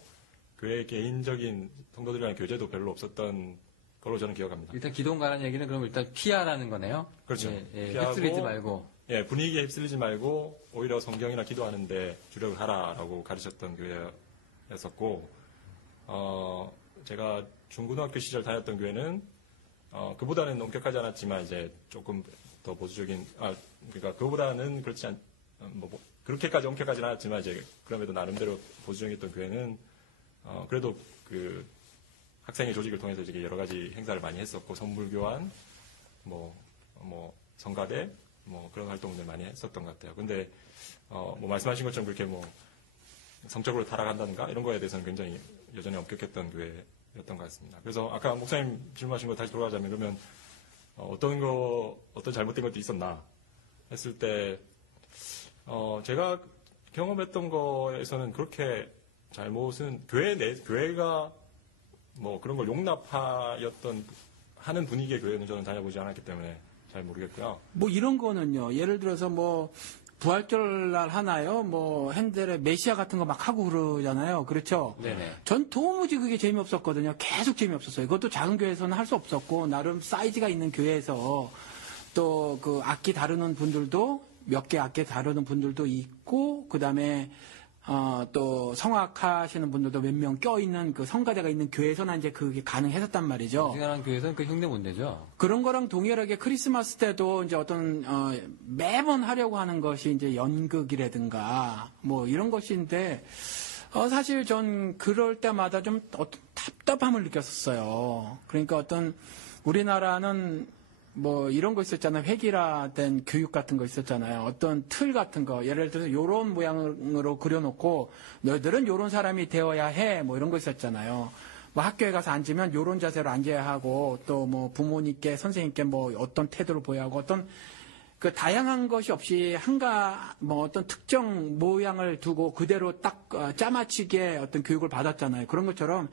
교회 개인적인 성도들이랑 교제도 별로 없었던 걸로 저는 기억합니다. 일단 기도원 가라는 얘기는 그럼 일단 피하라는 거네요? 그렇죠. 피하고, 휩쓸리지 말고. 예, 분위기에 휩쓸리지 말고, 오히려 성경이나 기도하는데 주력을 하라라고 가르쳤던 교회였었고, 제가 중고등학교 시절 다녔던 교회는, 그보다는 엄격하지 않았지만, 이제 조금 더 보수적인, 그러니까 그보다는 그렇지 그렇게까지 엄격하지 않았지만, 이제 그럼에도 나름대로 보수적이었던 교회는, 그래도 그 학생의 조직을 통해서 이제 여러 가지 행사를 많이 했었고, 선물 교환, 성가대, 그런 활동들 많이 했었던 것 같아요. 근데, 말씀하신 것처럼 그렇게 성적으로 타락한다든가 이런 거에 대해서는 굉장히 여전히 엄격했던 교회였던 것 같습니다. 그래서 아까 목사님 질문하신 거 다시 돌아가자면 그러면 어떤 잘못된 것도 있었나 했을 때, 제가 경험했던 거에서는 그렇게 잘못은 교회가 그런 걸 하는 분위기의 교회는 저는 다녀보지 않았기 때문에 잘 모르겠고요. 이런 거는요, 예를 들어서 부활절날 하나요? 핸델의 메시아 같은 거 막 하고 그러잖아요. 그렇죠? 네네. 전 도무지 그게 재미없었거든요. 계속 재미없었어요. 그것도 작은 교회에서는 할 수 없었고, 나름 사이즈가 있는 교회에서 또 그 악기 다루는 분들도 몇 개 악기 다루는 분들도 있고, 그 다음에 또 성악하시는 분들도 몇 명 껴있는 그 성가대가 있는 교회에서는 이제 그게 가능했었단 말이죠. 우리나라 교회에서는 그 흉내 못 내죠. 그런 거랑 동일하게 크리스마스 때도 이제 어떤 매번 하려고 하는 것이 이제 연극이라든가 이런 것인데 사실 전 그럴 때마다 좀 어떤 답답함을 느꼈었어요. 그러니까 어떤 우리나라는 이런 거 있었잖아요. 획일화된 교육 같은 거 있었잖아요. 어떤 틀 같은 거. 예를 들어서 요런 모양으로 그려놓고 너희들은 요런 사람이 되어야 해. 이런 거 있었잖아요. 학교에 가서 앉으면 요런 자세로 앉아야 하고 또 부모님께 선생님께 어떤 태도를 보여야 하고 어떤 그 다양한 것이 없이 어떤 특정 모양을 두고 그대로 딱 짜맞추게 어떤 교육을 받았잖아요. 그런 것처럼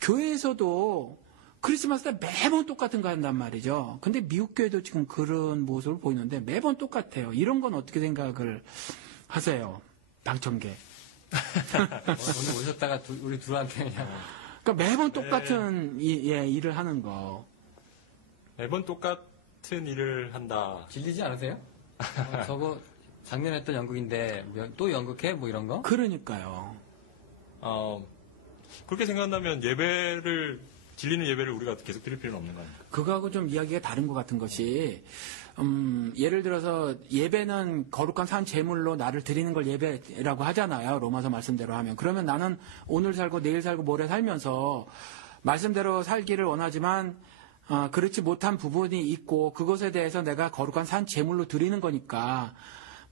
교회에서도 크리스마스 때 매번 똑같은 거 한단 말이죠. 근데 미국 교회도 지금 그런 모습을 보이는데 매번 똑같아요. 이런 건 어떻게 생각을 하세요? 방청객. 오늘 오셨다가 우리 둘한테 그냥. 그러니까 매번 똑같은 일을 하는 거. 매번 똑같은 일을 한다. 질리지 않으세요? 저거 작년에 했던 연극인데 또 연극해? 이런 거? 그러니까요. 그렇게 생각한다면 질리는 예배를 우리가 계속 드릴 필요는 없는 거 아닙니까? 그거하고 좀 이야기가 다른 것 같은 것이, 예를 들어서 예배는 거룩한 산 제물로 나를 드리는 걸 예배라고 하잖아요. 로마서 말씀대로 하면. 그러면 나는 오늘 살고 내일 살고 모레 살면서 말씀대로 살기를 원하지만, 그렇지 못한 부분이 있고 그것에 대해서 내가 거룩한 산 제물로 드리는 거니까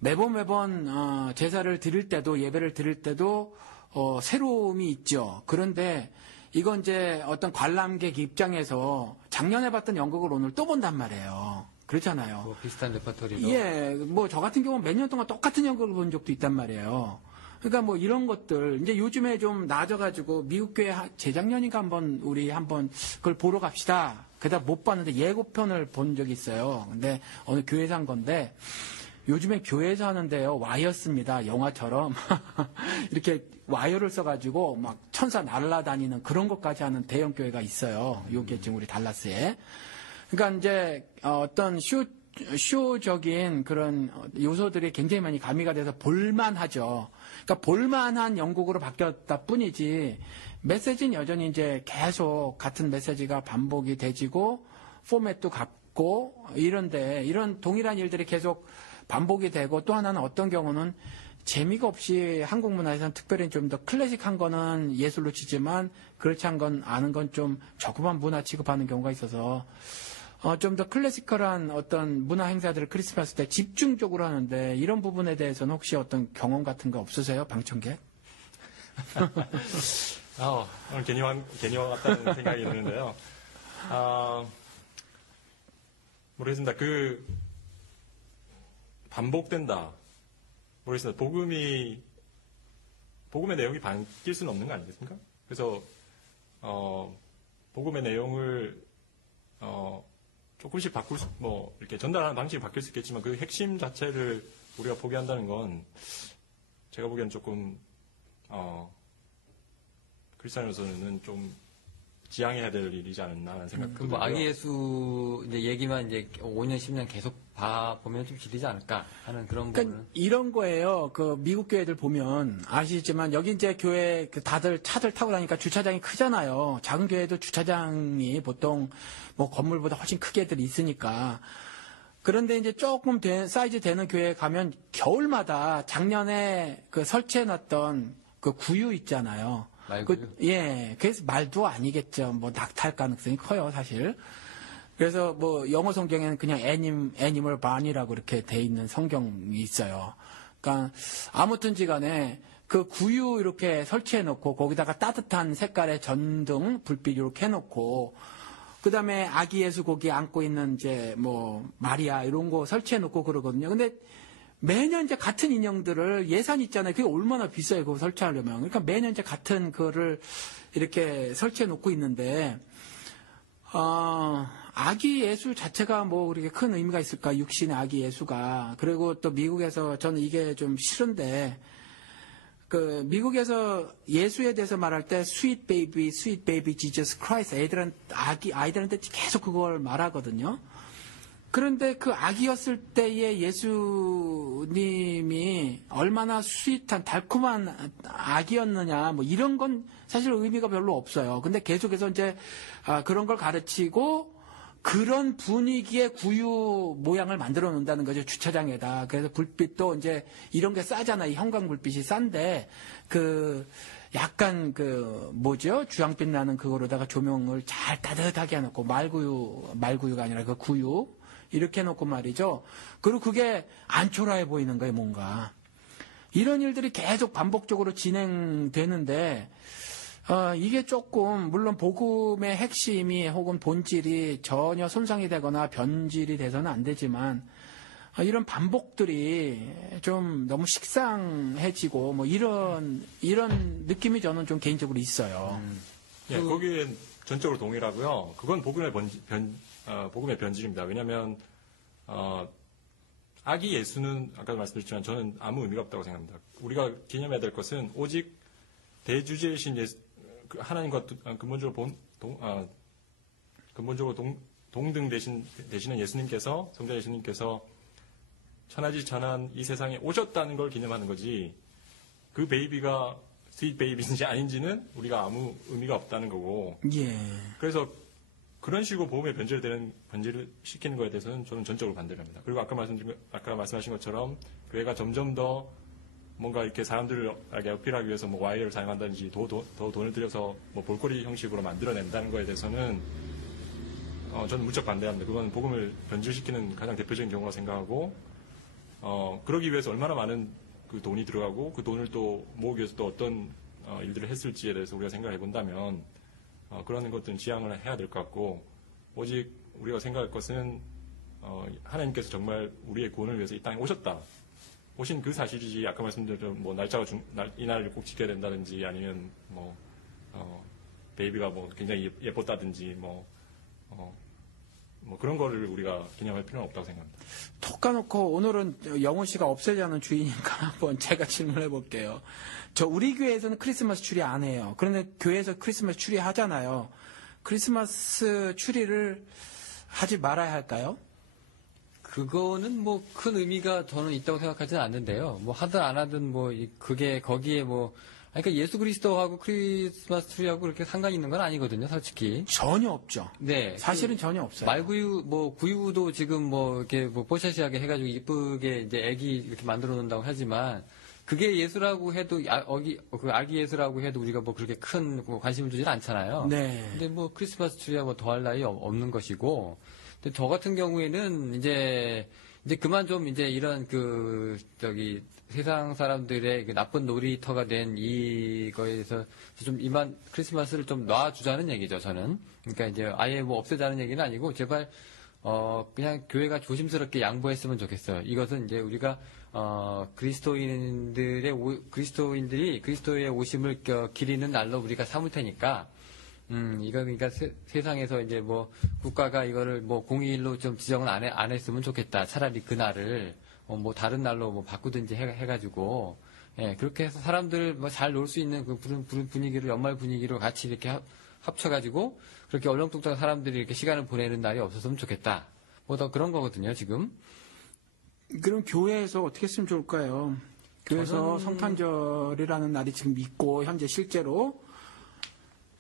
매번 제사를 드릴 때도 예배를 드릴 때도 새로움이 있죠. 그런데 이건 이제 어떤 관람객 입장에서 작년에 봤던 연극을 오늘 또 본단 말이에요. 그렇잖아요. 뭐 비슷한 레퍼토리로. 예, 뭐 저 같은 경우는 몇 년 동안 똑같은 연극을 본 적도 있단 말이에요. 그러니까 뭐 이런 것들 이제 요즘에 좀 나아져가지고 미국 교회 재작년인가 우리 한번 그걸 보러 갑시다. 그다 못 봤는데 예고편을 본 적이 있어요. 근데 어느 교회에서 한 건데 요즘에 교회에서 하는데요 와이어스입니다. 영화처럼 이렇게 와이어를 써가지고 막 천사 날아다니는 그런 것까지 하는 대형 교회가 있어요. 요게 지금 우리 달라스에. 그러니까 이제 어떤 쇼적인 그런 요소들이 굉장히 많이 가미가 돼서 볼만하죠. 그러니까 볼만한 영국으로 바뀌었다 뿐이지 메시지는 여전히 이제 계속 같은 메시지가 반복이 되지고 포맷도 같고 이런데 이런 동일한 일들이 계속 반복이 되고 또 하나는 어떤 경우는 재미가 없이 한국 문화에서는 특별히 좀 더 클래식한 거는 예술로 치지만 그렇지 않은 건 좀 저급한 문화 취급하는 경우가 있어서 좀 더 클래시컬한 어떤 문화 행사들을 크리스마스 때 집중적으로 하는데 이런 부분에 대해서는 혹시 어떤 경험 같은 거 없으세요? 방청객? 오늘 괜히 왔다는 생각이 드는데요. 모르겠습니다. 반복된다. 모르겠습니다. 복음의 내용이 바뀔 수는 없는 거 아니겠습니까? 그래서, 복음의 내용을, 조금씩 이렇게 전달하는 방식이 바뀔 수 있겠지만 그 핵심 자체를 우리가 포기한다는 건 제가 보기에는 조금, 크리스찬으로서는 좀 지양해야 될 일이지 않나 하는 생각이 들고요. 뭐 아기 예수 이제 얘기만 이제 5년, 10년 계속 보면 좀 질리지 않을까 하는 그런 그러니까 부분은. 이런 거예요. 그 미국 교회들 보면 아시지만 여기 이제 교회 다들 차들 타고 다니까 주차장이 크잖아요. 작은 교회도 주차장이 보통 뭐 건물보다 훨씬 크게들 있으니까. 그런데 이제 조금 사이즈 되는 교회에 가면 겨울마다 작년에 그 설치해놨던 그 구유 있잖아요. 말구유? 예, 그래서 말도 아니겠죠. 뭐 낙타할 가능성이 커요, 사실. 그래서 뭐 영어 성경에는 그냥 애니멀 반이라고 이렇게 돼 있는 성경이 있어요. 그러니까 아무튼지간에 그 구유 이렇게 설치해 놓고 거기다가 따뜻한 색깔의 전등 불빛 이렇게 해놓고 그다음에 아기 예수 거기 안고 있는 이제 뭐 마리아 이런 거 설치해 놓고 그러거든요. 근데 매년 이제 같은 인형들을 예산 있잖아요. 그게 얼마나 비싸요. 그거 설치하려면. 그러니까 매년 이제 같은 거를 이렇게 설치해 놓고 있는데, 아기 예수 자체가 뭐 그렇게 큰 의미가 있을까? 육신의 아기 예수가. 그리고 또 미국에서 저는 이게 좀 싫은데, 그 미국에서 예수에 대해서 말할 때 sweet baby Jesus Christ 아이들한테 계속 그걸 말하거든요. 그런데 그 아기였을 때의 예수님이 얼마나 스윗한 달콤한 아기였느냐 뭐 이런 건 사실 의미가 별로 없어요. 근데 계속해서 이제 그런 걸 가르치고 그런 분위기의 구유 모양을 만들어 놓는다는 거죠. 주차장에다. 그래서 불빛도 이제 이런 게 싸잖아요. 형광 불빛이 싼데 약간 뭐죠? 주황빛 나는 그거로다가 조명을 잘 따뜻하게 해놓고 말구유가 아니라 그 구유 이렇게 해놓고 말이죠. 그리고 그게 안 초라해 보이는 거예요, 뭔가. 이런 일들이 계속 반복적으로 진행되는데, 이게 조금, 물론 복음의 핵심이 혹은 본질이 전혀 손상이 되거나 변질이 돼서는 안 되지만, 이런 반복들이 좀 너무 식상해지고, 뭐 이런 느낌이 저는 좀 개인적으로 있어요. 예, 거기엔 전적으로 동일하고요. 그건 복음의 변질입니다. 왜냐하면 아기 예수는 아까도 말씀드렸지만 저는 아무 의미가 없다고 생각합니다. 우리가 기념해야 될 것은 오직 대주제이신 하나님과 근본적으로 동등 되시는 예수님께서 성자 예수님께서 천하지 천한 이 세상에 오셨다는 걸 기념하는 거지. 그 베이비가 스윗 베이비인지 아닌지는 우리가 아무 의미가 없다는 거고. 예. 그래서 그런 식으로 복음의 변질을 시키는 거에 대해서는 저는 전적으로 반대를 합니다. 그리고 아까 말씀하신 것처럼 교회가 점점 더 뭔가 이렇게 사람들에게 어필하기 위해서 뭐 와이어를 사용한다든지 더 돈을 들여서 뭐 볼거리 형식으로 만들어낸다는 거에 대해서는 저는 무척 반대합니다. 그건 복음을 변질시키는 가장 대표적인 경우라 생각하고 그러기 위해서 얼마나 많은 그 돈이 들어가고 그 돈을 또 모으기 위해서 또 어떤 일들을 했을지에 대해서 우리가 생각해 본다면 그런 것들은 지양을 해야 될 것 같고 오직 우리가 생각할 것은 하나님께서 정말 우리의 구원을 위해서 이 땅에 오신 그 사실이지 아까 말씀드린 뭐 날짜가 이 날을 꼭 지켜야 된다든지 아니면 뭐 베이비가 뭐 굉장히 예뻤다든지 뭐 그런 거를 우리가 기념할 필요는 없다고 생각합니다. 톡 까놓고 오늘은 영훈 씨가 없애자는 주의니까 한번 제가 질문해 볼게요. 우리 교회에서는 크리스마스 추리 안 해요. 그런데 교회에서 크리스마스 추리 하잖아요. 크리스마스 추리를 하지 말아야 할까요? 그거는 뭐 큰 의미가 저는 있다고 생각하지는 않는데요. 뭐 하든 안 하든 뭐 그게 거기에 뭐 그러니까 예수 그리스도하고 크리스마스 트리하고 그렇게 상관이 있는 건 아니거든요, 솔직히. 전혀 없죠. 네. 사실은 전혀 없어요. 말구유, 구유도 지금 뭐, 이렇게 뽀샤시하게 해가지고 이쁘게 이제 애기 이렇게 만들어 놓는다고 하지만, 그게 예수라고 해도, 아기 예수라고 해도 우리가 뭐 그렇게 큰 관심을 두질 않잖아요. 네. 근데 뭐 크리스마스 트리야 뭐 더할 나위 없는 것이고, 근데 저 같은 경우에는 이제 그만 좀 이제 이런 세상 사람들의 그 나쁜 놀이터가 된 이거에서 좀 이만 크리스마스를 좀 놔주자는 얘기죠, 저는. 그러니까 이제 아예 뭐 없애자는 얘기는 아니고 제발, 그냥 교회가 조심스럽게 양보했으면 좋겠어요. 이것은 이제 우리가, 그리스도인들이 그리스도의 오심을 기리는 날로 우리가 삼을 테니까, 이거 그러니까 세상에서 이제 뭐 국가가 이거를 뭐 공휴일로 좀 지정을 안 했으면 좋겠다. 차라리 그날을 뭐 다른 날로 뭐 바꾸든지 해가지고 예, 그렇게 해서 사람들 뭐 잘 놀 수 있는 그 분위기로 연말 분위기로 같이 이렇게 합쳐가지고 그렇게 얼렁뚱땅 사람들이 이렇게 시간을 보내는 날이 없었으면 좋겠다. 뭐 더 그런 거거든요, 지금. 그럼 교회에서 어떻게 했으면 좋을까요? 교회에서 성탄절이라는 날이 지금 있고 현재 실제로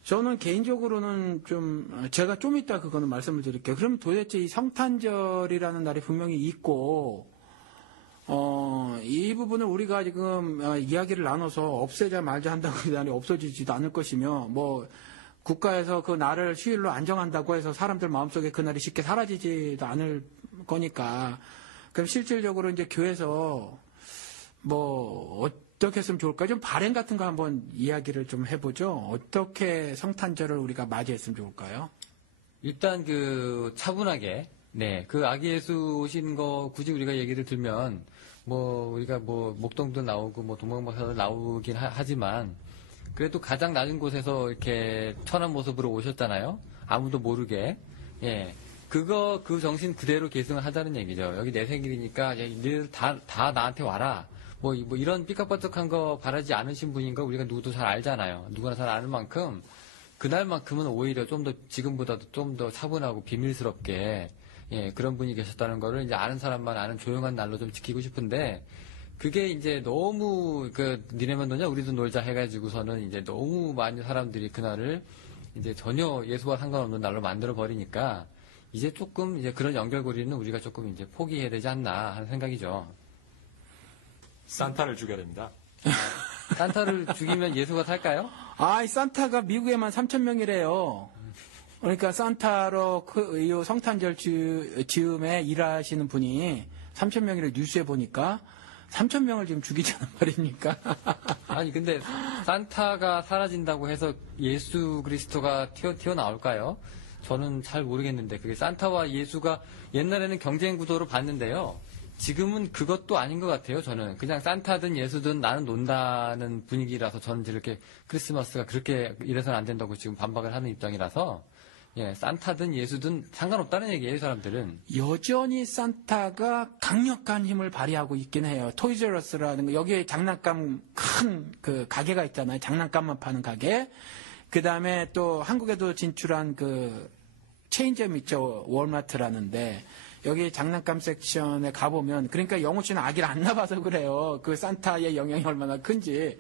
저는 개인적으로는 제가 좀 이따 그거는 말씀을 드릴게요. 그럼 도대체 이 성탄절이라는 날이 분명히 있고, 이 부분을 우리가 지금 이야기를 나눠서 없애자 말자 한다고 그 날이 없어지지도 않을 것이며, 뭐, 국가에서 그 날을 휴일로 안정한다고 해서 사람들 마음속에 그 날이 쉽게 사라지지도 않을 거니까, 그럼 실질적으로 이제 교회에서 뭐, 어떻게 했으면 좋을까? 좀 발행 같은 거 한번 이야기를 좀 해보죠. 어떻게 성탄절을 우리가 맞이했으면 좋을까요? 일단 차분하게, 네, 아기 예수 오신 거 굳이 우리가 얘기를 들면, 뭐, 우리가 뭐, 목동도 나오고, 뭐, 동방박사도 나오긴 하지만, 그래도 가장 낮은 곳에서 이렇게 천한 모습으로 오셨잖아요? 아무도 모르게. 예. 그 정신 그대로 계승을 하자는 얘기죠. 여기 내 생일이니까, 니들 다 나한테 와라. 뭐 이런 삐까뻔쩍한 거 바라지 않으신 분인 거 우리가 누구도 잘 알잖아요. 누구나 잘 아는 만큼 그날만큼은 오히려 좀 더 지금보다도 좀 더 차분하고 비밀스럽게 예, 그런 분이 계셨다는 거를 이제 아는 사람만 아는 조용한 날로 좀 지키고 싶은데 그게 이제 너무 니네만 노냐 우리도 놀자 해가지고서는 이제 너무 많은 사람들이 그날을 이제 전혀 예수와 상관없는 날로 만들어 버리니까 이제 조금 이제 그런 연결고리는 우리가 조금 이제 포기해야 되지 않나 하는 생각이죠. 산타를 죽여야 됩니다. 산타를 죽이면 예수가 살까요? 이 산타가 미국에만 3,000명이래요. 그러니까 산타로 이 성탄절 즈음에 일하시는 분이 3,000명이래 뉴스에 보니까 3,000명을 지금 죽이자는 말입니까? 아니 근데 산타가 사라진다고 해서 예수 그리스도가 튀어나올까요? 저는 잘 모르겠는데 그게 산타와 예수가 옛날에는 경쟁 구도로 봤는데요. 지금은 그것도 아닌 것 같아요, 저는. 그냥 산타든 예수든 나는 논다는 분위기라서 저는 이렇게 크리스마스가 그렇게 이래서는 안 된다고 지금 반박을 하는 입장이라서, 예, 산타든 예수든 상관없다는 얘기예요, 사람들은. 여전히 산타가 강력한 힘을 발휘하고 있긴 해요. 토이즈러스라는 거, 여기에 장난감 큰 가게가 있잖아요. 장난감만 파는 가게. 그 다음에 또 한국에도 진출한 체인점 있죠. 월마트라는데. 여기 장난감 섹션에 가보면, 그러니까 영호 씨는 아기를 안 낳아서 그래요. 그 산타의 영향이 얼마나 큰지.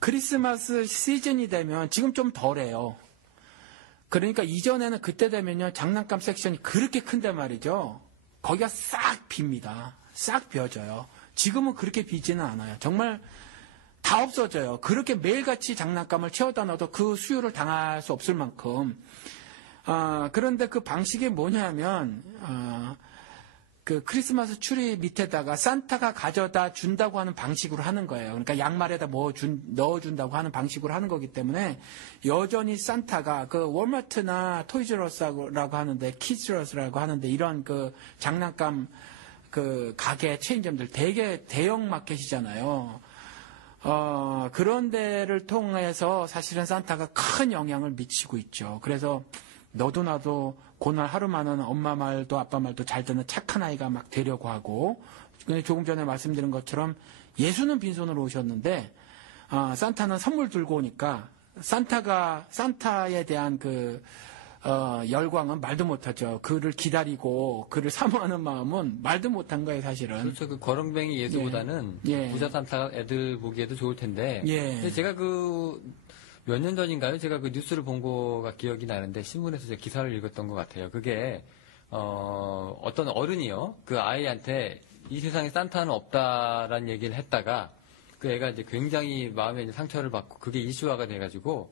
크리스마스 시즌이 되면 지금 좀 덜해요. 그러니까 이전에는 그때 되면요, 장난감 섹션이 그렇게 큰데 말이죠. 거기가 싹 빕니다. 싹 비어져요. 지금은 그렇게 비지는 않아요. 정말 다 없어져요. 그렇게 매일같이 장난감을 채워다 넣어도 그 수요를 당할 수 없을 만큼. 그런데 그 방식이 뭐냐면, 그 크리스마스 추리 밑에다가 산타가 가져다 준다고 하는 방식으로 하는 거예요. 그러니까 양말에다 넣어준다고 하는 방식으로 하는 거기 때문에 여전히 산타가 그 월마트나 토이즈러스라고 하는데 키즈러스라고 하는데 이런 그 장난감 그 가게 체인점들 되게 대형 마켓이잖아요. 그런 데를 통해서 사실은 산타가 큰 영향을 미치고 있죠. 그래서 너도 나도 그날 하루만은 엄마 말도 아빠 말도 잘 듣는 착한 아이가 막 되려고 하고, 근데 조금 전에 말씀드린 것처럼 예수는 빈손으로 오셨는데 산타는 선물 들고 오니까 산타에 대한 그 열광은 말도 못하죠. 그를 기다리고 그를 사모하는 마음은 말도 못한 거예요, 사실은. 그렇죠. 그 거렁뱅이 예수보다는 예. 부자 산타가 애들 보기에도 좋을 텐데. 예. 근데 제가 몇 년 전인가요? 제가 그 뉴스를 본 거가 기억이 나는데 신문에서 제가 기사를 읽었던 것 같아요. 그게 어떤 어른이요. 그 아이한테 이 세상에 산타는 없다라는 얘기를 했다가 그 애가 이제 굉장히 마음에 이제 상처를 받고 그게 이슈화가 돼가지고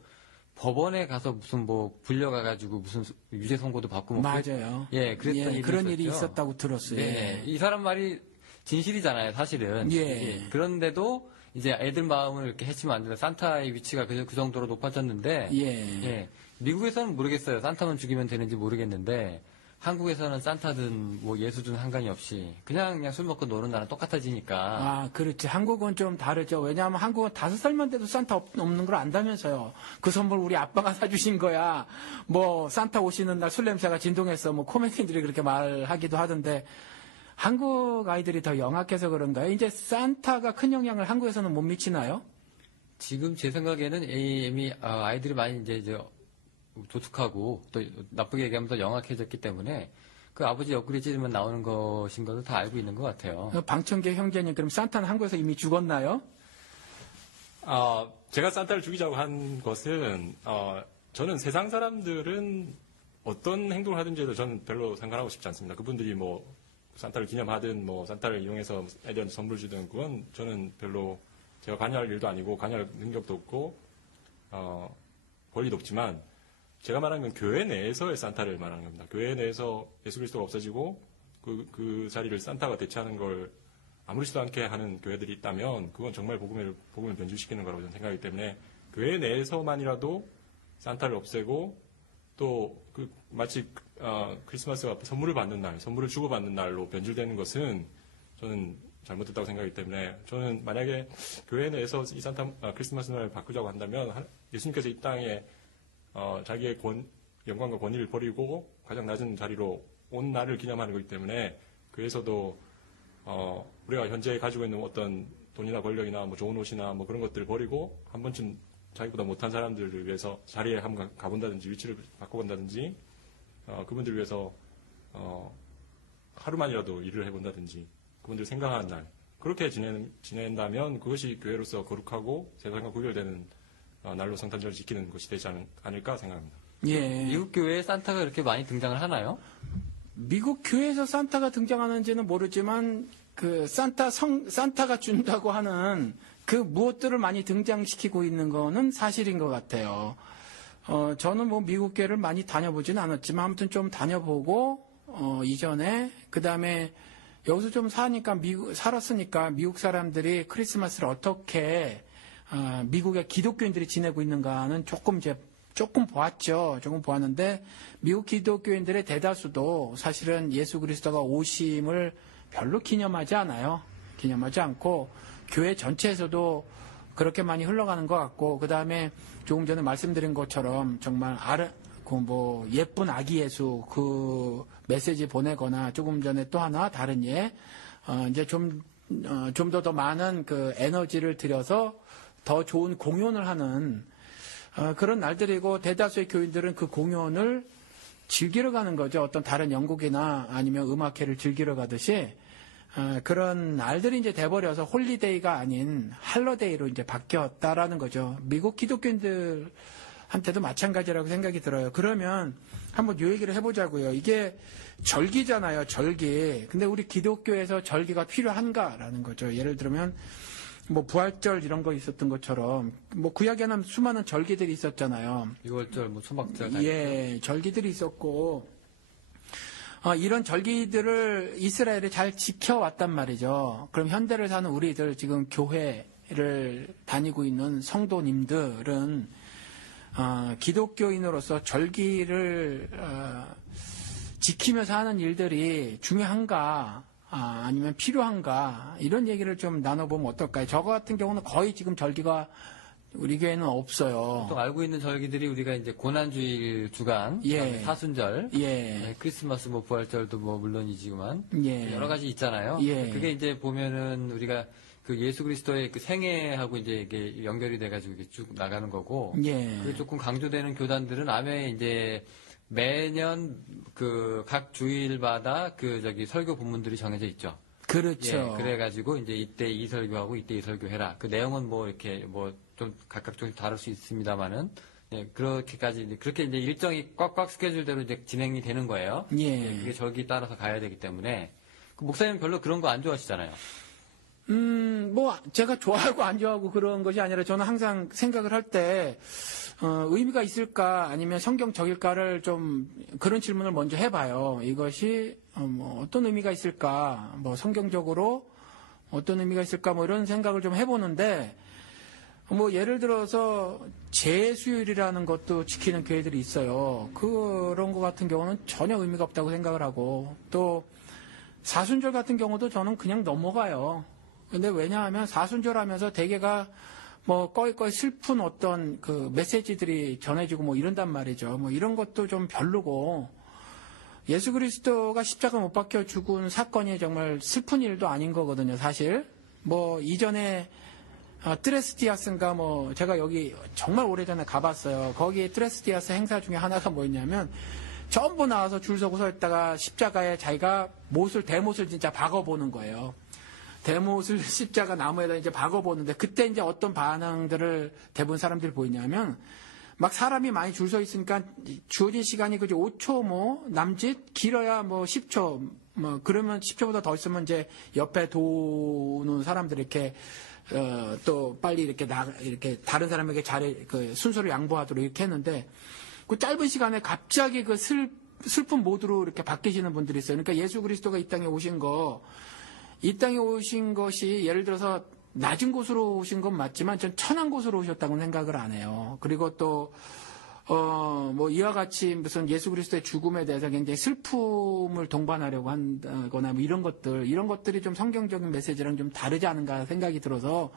법원에 가서 무슨 뭐 불려가가지고 무슨 유죄 선고도 받고 뭐 맞아요. 예, 그랬던 일이 그런 있었죠. 일이 있었다고 들었어요. 네, 이 사람 말이 진실이잖아요, 사실은. 예. 그런데도 이제 애들 마음을 이렇게 해치면 안 된다. 산타의 위치가 그 정도로 높아졌는데, 예. 미국에서는 모르겠어요. 산타만 죽이면 되는지 모르겠는데, 한국에서는 산타든 뭐 예수든 상관이 없이 그냥 술 먹고 노는 나랑 똑같아지니까. 아, 그렇지. 한국은 좀 다르죠. 왜냐하면 한국은 5살만 돼도 산타 없는 걸 안다면서요. 그 선물 우리 아빠가 사주신 거야. 뭐 산타 오시는 날 술 냄새가 진동했어. 뭐 코미디언들이 그렇게 말하기도 하던데 한국 아이들이 더 영악해서 그런가요? 이제 산타가 큰 영향을 한국에서는 못 미치나요? 지금 제 생각에는 이미 아이들이 많이 이제 도둑하고 또 나쁘게 얘기하면 더 영악해졌기 때문에 그 아버지 옆구리 찌르면 나오는 것인 것을 다 알고 있는 것 같아요. 방청객 형제님, 그럼 산타는 한국에서 이미 죽었나요? 제가 산타를 죽이자고 한 것은 저는 세상 사람들은 어떤 행동을 하든지 해도 저는 별로 상관하고 싶지 않습니다. 그분들이 뭐 산타를 기념하든 뭐 산타를 이용해서 애들한테 선물 주든 그건 저는 별로 제가 관여할 일도 아니고 관여할 능력도 없고 권리도 없지만 제가 말하는 건 교회 내에서의 산타를 말하는 겁니다. 교회 내에서 예수 그리스도가 없어지고 그 자리를 산타가 대체하는 걸 아무렇지도 않게 하는 교회들이 있다면 그건 정말 복음을 변질시키는 거라고 저는 생각하기 때문에 교회 내에서만이라도 산타를 없애고 또 마치 크리스마스가 선물을 받는 날, 선물을 주고받는 날로 변질되는 것은 저는 잘못됐다고 생각하기 때문에 저는 만약에 교회 내에서 이 크리스마스 날을 바꾸자고 한다면 예수님께서 이 땅에 자기의 영광과 권위를 버리고 가장 낮은 자리로 온 날을 기념하는 거기 때문에 교회에서도 우리가 현재 가지고 있는 어떤 돈이나 권력이나 뭐 좋은 옷이나 뭐 그런 것들을 버리고 한 번쯤 자기보다 못한 사람들을 위해서 자리에 한번 가본다든지 위치를 바꿔본다든지 그분들을 위해서 하루만이라도 일을 해본다든지 그분들 생각하는 날 그렇게 지낸다면 그것이 교회로서 거룩하고 세상과 구별되는 날로 성탄절을 지키는 것이 되지 않을까 생각합니다. 예. 미국 교회에 산타가 그렇게 많이 등장을 하나요? 미국 교회에서 산타가 등장하는지는 모르지만 그 산타가 준다고 하는 그 무엇들을 많이 등장시키고 있는 거는 사실인 것 같아요. 저는 뭐 미국 교회를 많이 다녀보지는 않았지만 아무튼 좀 다녀보고 이전에 그 다음에 여기서 좀 살았으니까 미국 사람들이 크리스마스를 어떻게 미국의 기독교인들이 지내고 있는가는 조금 보았죠. 조금 보았는데 미국 기독교인들의 대다수도 사실은 예수 그리스도가 오심을 별로 기념하지 않아요. 기념하지 않고 교회 전체에서도 그렇게 많이 흘러가는 것 같고 그 다음에 조금 전에 말씀드린 것처럼 정말 예쁜 아기 예수 그 메시지 보내거나 조금 전에 또 하나 다른 이제 좀 더 많은 그 에너지를 들여서 더 좋은 공연을 하는 그런 날들이고 대다수의 교인들은 그 공연을 즐기러 가는 거죠. 어떤 다른 연극이나 아니면 음악회를 즐기러 가듯이 그런 날들이 이제 돼버려서 홀리데이가 아닌 할러데이로 이제 바뀌었다라는 거죠. 미국 기독교인들한테도 마찬가지라고 생각이 들어요. 그러면 한번 이 얘기를 해보자고요. 이게 절기잖아요. 절기. 근데 우리 기독교에서 절기가 필요한가라는 거죠. 예를 들면 뭐 부활절 이런 거 있었던 것처럼 뭐 구약에는 수많은 절기들이 있었잖아요. 6월절, 뭐 초막절. 절기들이 있었고 이런 절기들을 이스라엘이 잘 지켜왔단 말이죠. 그럼 현대를 사는 우리들 지금 교회를 다니고 있는 성도님들은 기독교인으로서 절기를 지키면서 하는 일들이 중요한가 아니면 필요한가 이런 얘기를 좀 나눠보면 어떨까요? 저 같은 경우는 거의 지금 절기가 우리 교회는 없어요. 보통 알고 있는 절기들이 우리가 이제 고난주일 주간, 예. 사순절, 예. 크리스마스 뭐 부활절도 뭐 물론이지만 예. 여러 가지 있잖아요. 예. 그게 이제 보면은 우리가 그 예수 그리스도의 그 생애하고 이제 이게 연결이 돼가지고 이게 쭉 나가는 거고, 예. 그게 조금 강조되는 교단들은 아메 이제 매년 그 각 주일마다 그 저기 설교 본문들이 정해져 있죠. 그렇죠. 예, 그래가지고 이제 이때 이 설교하고 이때 이 설교 해라. 그 내용은 뭐 이렇게 뭐 좀 각각 좀 다를 수 있습니다만은 예, 그렇게 이제 일정이 꽉꽉 스케줄대로 이제 진행이 되는 거예요. 예. 그게 절기 따라서 가야 되기 때문에 그 목사님 별로 그런 거 안 좋아하시잖아요. 뭐 제가 좋아하고 안 좋아하고 그런 것이 아니라 저는 항상 생각을 할 때 의미가 있을까 아니면 성경적일까를 좀 그런 질문을 먼저 해봐요. 이것이 뭐 어떤 의미가 있을까, 뭐 성경적으로 어떤 의미가 있을까, 뭐 이런 생각을 좀 해보는데 뭐 예를 들어서 재수요일이라는 것도 지키는 교회들이 있어요. 그런 것 같은 경우는 전혀 의미가 없다고 생각을 하고 또 사순절 같은 경우도 저는 그냥 넘어가요. 근데 왜냐하면 사순절 하면서 대개가 뭐 꺼이꺼이 슬픈 어떤 그 메시지들이 전해지고 뭐 이런단 말이죠. 뭐 이런 것도 좀 별로고 예수 그리스도가 십자가 못 박혀 죽은 사건이 정말 슬픈 일도 아닌 거거든요, 사실. 뭐 이전에 트레스티아스인가 뭐 제가 여기 정말 오래전에 가봤어요. 거기 트레스티아스 행사 중에 하나가 뭐였냐면 전부 나와서 줄 서고 서 있다가 십자가에 자기가 대못을 진짜 박아보는 거예요. 대못을 십자가 나무에다 이제 박아보는데 그때 이제 어떤 반응들을 대부분 사람들이 보이냐면 막 사람이 많이 줄 서 있으니까 주어진 시간이 그저 5초 뭐 남짓 길어야 뭐 10초 뭐 그러면 10초보다 더 있으면 이제 옆에 도는 사람들이 이렇게 또 빨리 이렇게 다른 사람에게 그 순서를 양보하도록 이렇게 했는데 그 짧은 시간에 갑자기 그 슬픈 모드로 이렇게 바뀌시는 분들이 있어요. 그러니까 예수 그리스도가 이 땅에 오신 것이 예를 들어서 낮은 곳으로 오신 건 맞지만 전 천한 곳으로 오셨다고 생각을 안 해요. 그리고 또 뭐 이와 같이 무슨 예수 그리스도의 죽음에 대해서 굉장히 슬픔을 동반하려고 한다거나 뭐 이런 것들이 좀 성경적인 메시지랑 좀 다르지 않은가 생각이 들어서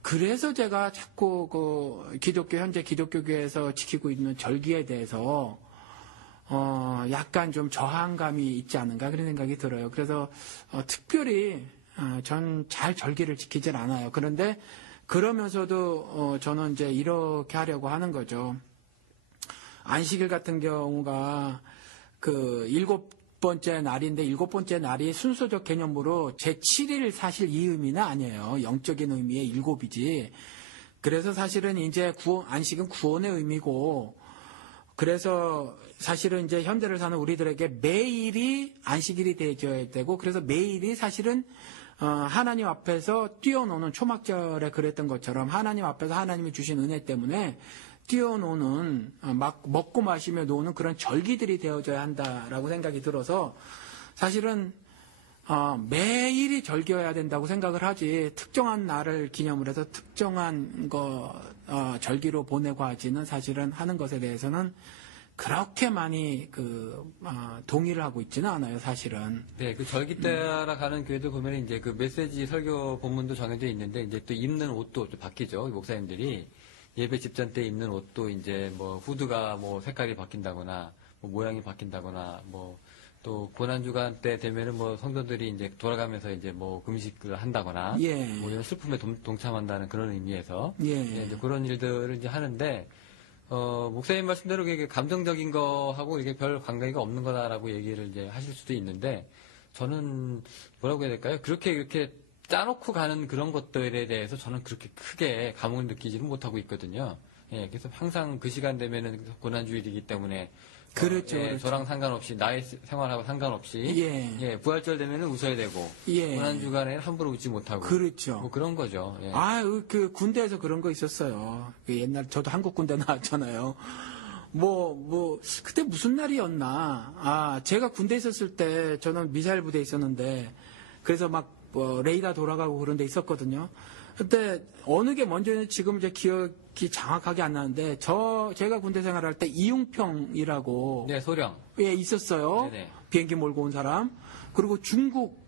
그래서 제가 자꾸 그 현재 기독교계에서 지키고 있는 절기에 대해서 약간 좀 저항감이 있지 않은가 그런 생각이 들어요. 그래서 특별히 전 잘 절기를 지키질 않아요. 그런데 그러면서도 저는 이제 이렇게 하려고 하는 거죠. 안식일 같은 경우가 그 7번째 날인데 7번째 날이 순서적 개념으로 제7일 사실 이 의미는 아니에요. 영적인 의미의 7이지. 그래서 사실은 이제 안식은 구원의 의미고 그래서 사실은 이제 현대를 사는 우리들에게 매일이 안식일이 되어야 되고 그래서 매일이 사실은 하나님 앞에서 뛰어노는 초막절에 그랬던 것처럼 하나님 앞에서 하나님이 주신 은혜 때문에 뛰어노는 막 먹고 마시며 노는 그런 절기들이 되어져야 한다라고 생각이 들어서 사실은 매일이 절기여야 된다고 생각을 하지 특정한 날을 기념을 해서 특정한 절기로 보내고 하지는 사실은 하는 것에 대해서는 그렇게 많이 동의를 하고 있지는 않아요, 사실은. 네, 그 절기 따라 가는 교회들 보면 이제 그 메시지 설교 본문도 정해져 있는데 이제 또 입는 옷도 또 바뀌죠, 목사님들이. 예배 집전 때 입는 옷도 이제 뭐 후드가 뭐 색깔이 바뀐다거나 뭐 모양이 바뀐다거나 뭐 또 고난주간 때 되면은 뭐 성도들이 이제 돌아가면서 이제 뭐 금식을 한다거나 예. 뭐 이런 슬픔에 동참한다는 그런 의미에서 예. 이제 그런 일들을 이제 하는데 목사님 말씀대로 이게 감정적인 거하고 이게 별 관계가 없는 거다라고 얘기를 이제 하실 수도 있는데 저는 뭐라고 해야 될까요? 그렇게 이렇게 짜놓고 가는 그런 것들에 대해서 저는 그렇게 크게 감흥을 느끼지는 못하고 있거든요. 예, 그래서 항상 그 시간 되면은 고난주일이기 때문에 그렇죠, 예, 그렇죠. 저랑 상관없이 나의 생활하고 상관없이 예. 부활절 되면은 웃어야 되고 예. 고난주간에 함부로 웃지 못하고 그렇죠. 뭐 그런 거죠. 예. 그 군대에서 그런 거 있었어요. 그 옛날 저도 한국 군대 나왔잖아요. 그때 무슨 날이었나. 제가 군대 있었을 때 저는 미사일 부대에 있었는데, 그래서 레이더 돌아가고 그런 데 있었거든요. 그때 어느 게 먼저는 지금 이제 기억이 정확하게 안 나는데, 제가 군대 생활할 때 이웅평이라고. 네, 소령. 예, 있었어요. 네네. 비행기 몰고 온 사람. 그리고 중국,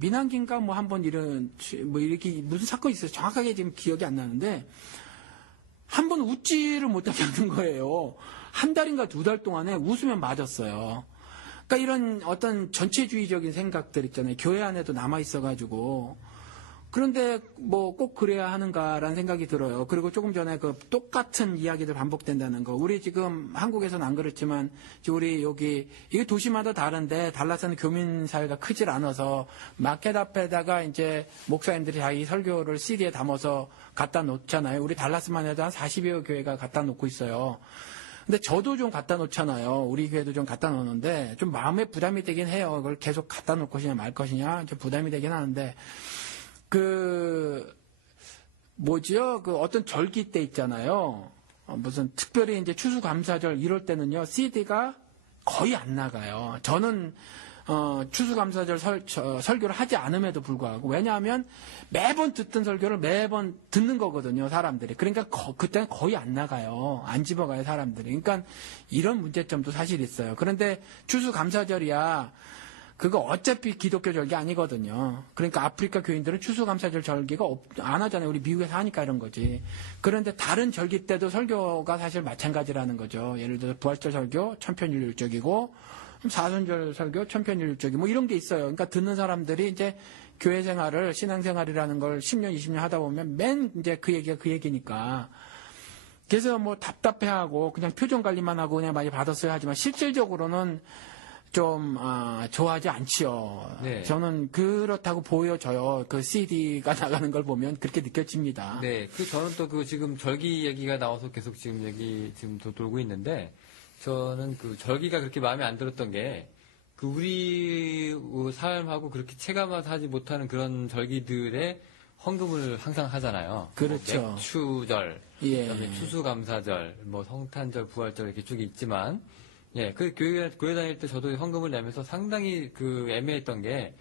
민항기인가 한번 이렇게 무슨 사건이 있어요. 정확하게 지금 기억이 안 나는데, 한 번 웃지를 못하게 하는 거예요. 한 달인가 2달 동안에 웃으면 맞았어요. 그러니까 이런 어떤 전체주의적인 생각들 있잖아요. 교회 안에도 남아 있어가지고. 그런데 꼭 그래야 하는가라는 생각이 들어요. 그리고 조금 전에 그 똑같은 이야기들 반복된다는 거. 우리 지금 한국에서는 안 그렇지만 우리 여기 이게 도시마다 다른데 달라스는 교민 사회가 크질 않아서 마켓 앞에다가 이제 목사님들이 자기 설교를 CD에 담아서 갖다 놓잖아요. 우리 달라스만 해도 한 40여 교회가 갖다 놓고 있어요. 근데 저도 좀 갖다 놓잖아요. 우리 교회도 좀 갖다 놓는데 좀 마음에 부담이 되긴 해요. 그걸 계속 갖다 놓을 것이냐 말 것이냐 좀 부담이 되긴 하는데 어떤 절기 때 있잖아요. 무슨 특별히 이제 추수감사절 이럴 때는요, CD가 거의 안 나가요. 저는, 추수감사절 설교를 하지 않음에도 불구하고, 왜냐하면 매번 듣던 설교를 매번 듣는 거거든요, 사람들이. 그러니까 그때는 거의 안 나가요. 안 집어가요, 사람들이. 그러니까 이런 문제점도 사실 있어요. 그런데 추수감사절이야, 그거 어차피 기독교 절기 아니거든요. 그러니까 아프리카 교인들은 추수감사절 절기가 안 하잖아요. 우리 미국에서 하니까 이런 거지. 그런데 다른 절기 때도 설교가 사실 마찬가지라는 거죠. 예를 들어서 부활절 설교 천편일률적이고 사순절 설교 천편일률적이고 이런 게 있어요. 그러니까 듣는 사람들이 이제 교회 생활을 신앙생활이라는 걸 10년, 20년 하다 보면 맨 이제 그 얘기가 그 얘기니까. 그래서 답답해하고 그냥 표정 관리만 하고 그냥 많이 받았어야 하지만 실질적으로는 좀 좋아하지 않지요. 네. 저는 그렇다고 보여져요. 그 CD가 나가는 걸 보면 그렇게 느껴집니다. 네, 저는 또 지금 절기 얘기가 나와서 계속 지금 얘기 지금 돌고 있는데 저는 그 절기가 그렇게 마음에 안 들었던 게 우리 삶하고 그렇게 체감하지 못하는 그런 절기들의 헌금을 항상 하잖아요. 그렇죠. 맥추절, 예. 그다음에 추수감사절, 성탄절, 부활절 이렇게 쭉 있지만. 예, 교회 다닐 때 저도 헌금을 내면서 상당히 애매했던 게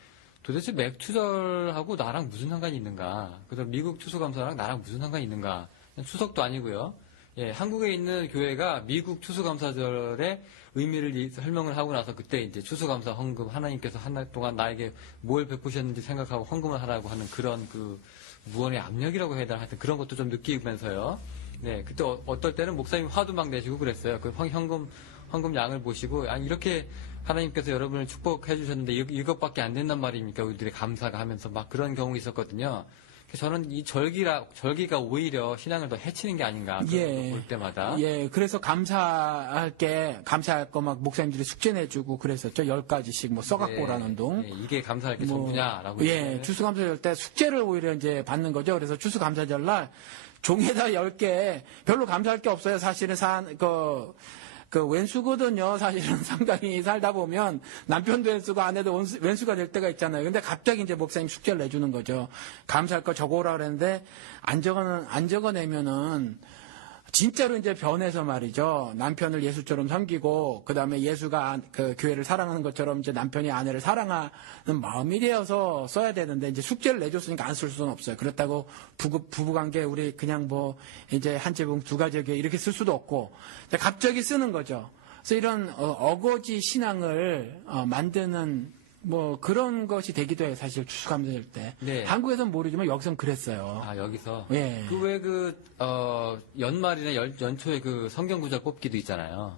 도대체 맥추절하고 나랑 무슨 상관이 있는가. 그래서 미국 추수감사랑 나랑 무슨 상관이 있는가. 추석도 아니고요. 예, 한국에 있는 교회가 미국 추수감사절의 의미를 설명을 하고 나서 그때 이제 추수감사 헌금 하나님께서 한 달 동안 나에게 뭘 베푸셨는지 생각하고 헌금을 하라고 하는 그런 무언의 압력이라고 해야 되나 하여튼 그런 것도 좀 느끼면서요. 네, 그때 어떨 때는 목사님 화도 막 내시고 그랬어요. 헌금 양을 보시고, 이렇게 하나님께서 여러분을 축복해 주셨는데 이것밖에 안 된단 말입니까? 우리들의 감사가 하면서 막 그런 경우 있었거든요. 저는 이 절기가 오히려 신앙을 더 해치는 게 아닌가. 예. 볼 때마다. 예. 그래서 감사할 거 막 목사님들이 숙제 내주고 그랬었죠. 10가지씩 써갖고 오라는 운동. 예, 이게 감사할 게 전부냐라고. 예. 추수감사절 때 숙제를 오히려 이제 받는 거죠. 그래서 추수감사절 날 종이에다 10개 별로 감사할 게 없어요. 사실은 왼수거든요. 사실은 상당히 살다 보면 남편도 왼수고 아내도 왼수가 될 때가 있잖아요. 근데 갑자기 이제 목사님 숙제를 내주는 거죠. 감사할 거 적어오라 그랬는데 안 적어내면은 진짜로 이제 변해서 말이죠. 남편을 예수처럼 섬기고 그다음에 예수가 그 교회를 사랑하는 것처럼 이제 남편이 아내를 사랑하는 마음이 되어서 써야 되는데 이제 숙제를 내줬으니까 안 쓸 수는 없어요. 그렇다고 부부관계 우리 그냥 이제 한 지붕 두 가지에 이렇게 쓸 수도 없고 갑자기 쓰는 거죠. 그래서 이런 어거지 신앙을 만드는 그런 것이 되기도 해요. 사실 추수감사절 때. 네. 한국에서는 모르지만 여기서는 그랬어요. 여기서. 예. 연말이나 연초에 성경 구절 뽑기도 있잖아요.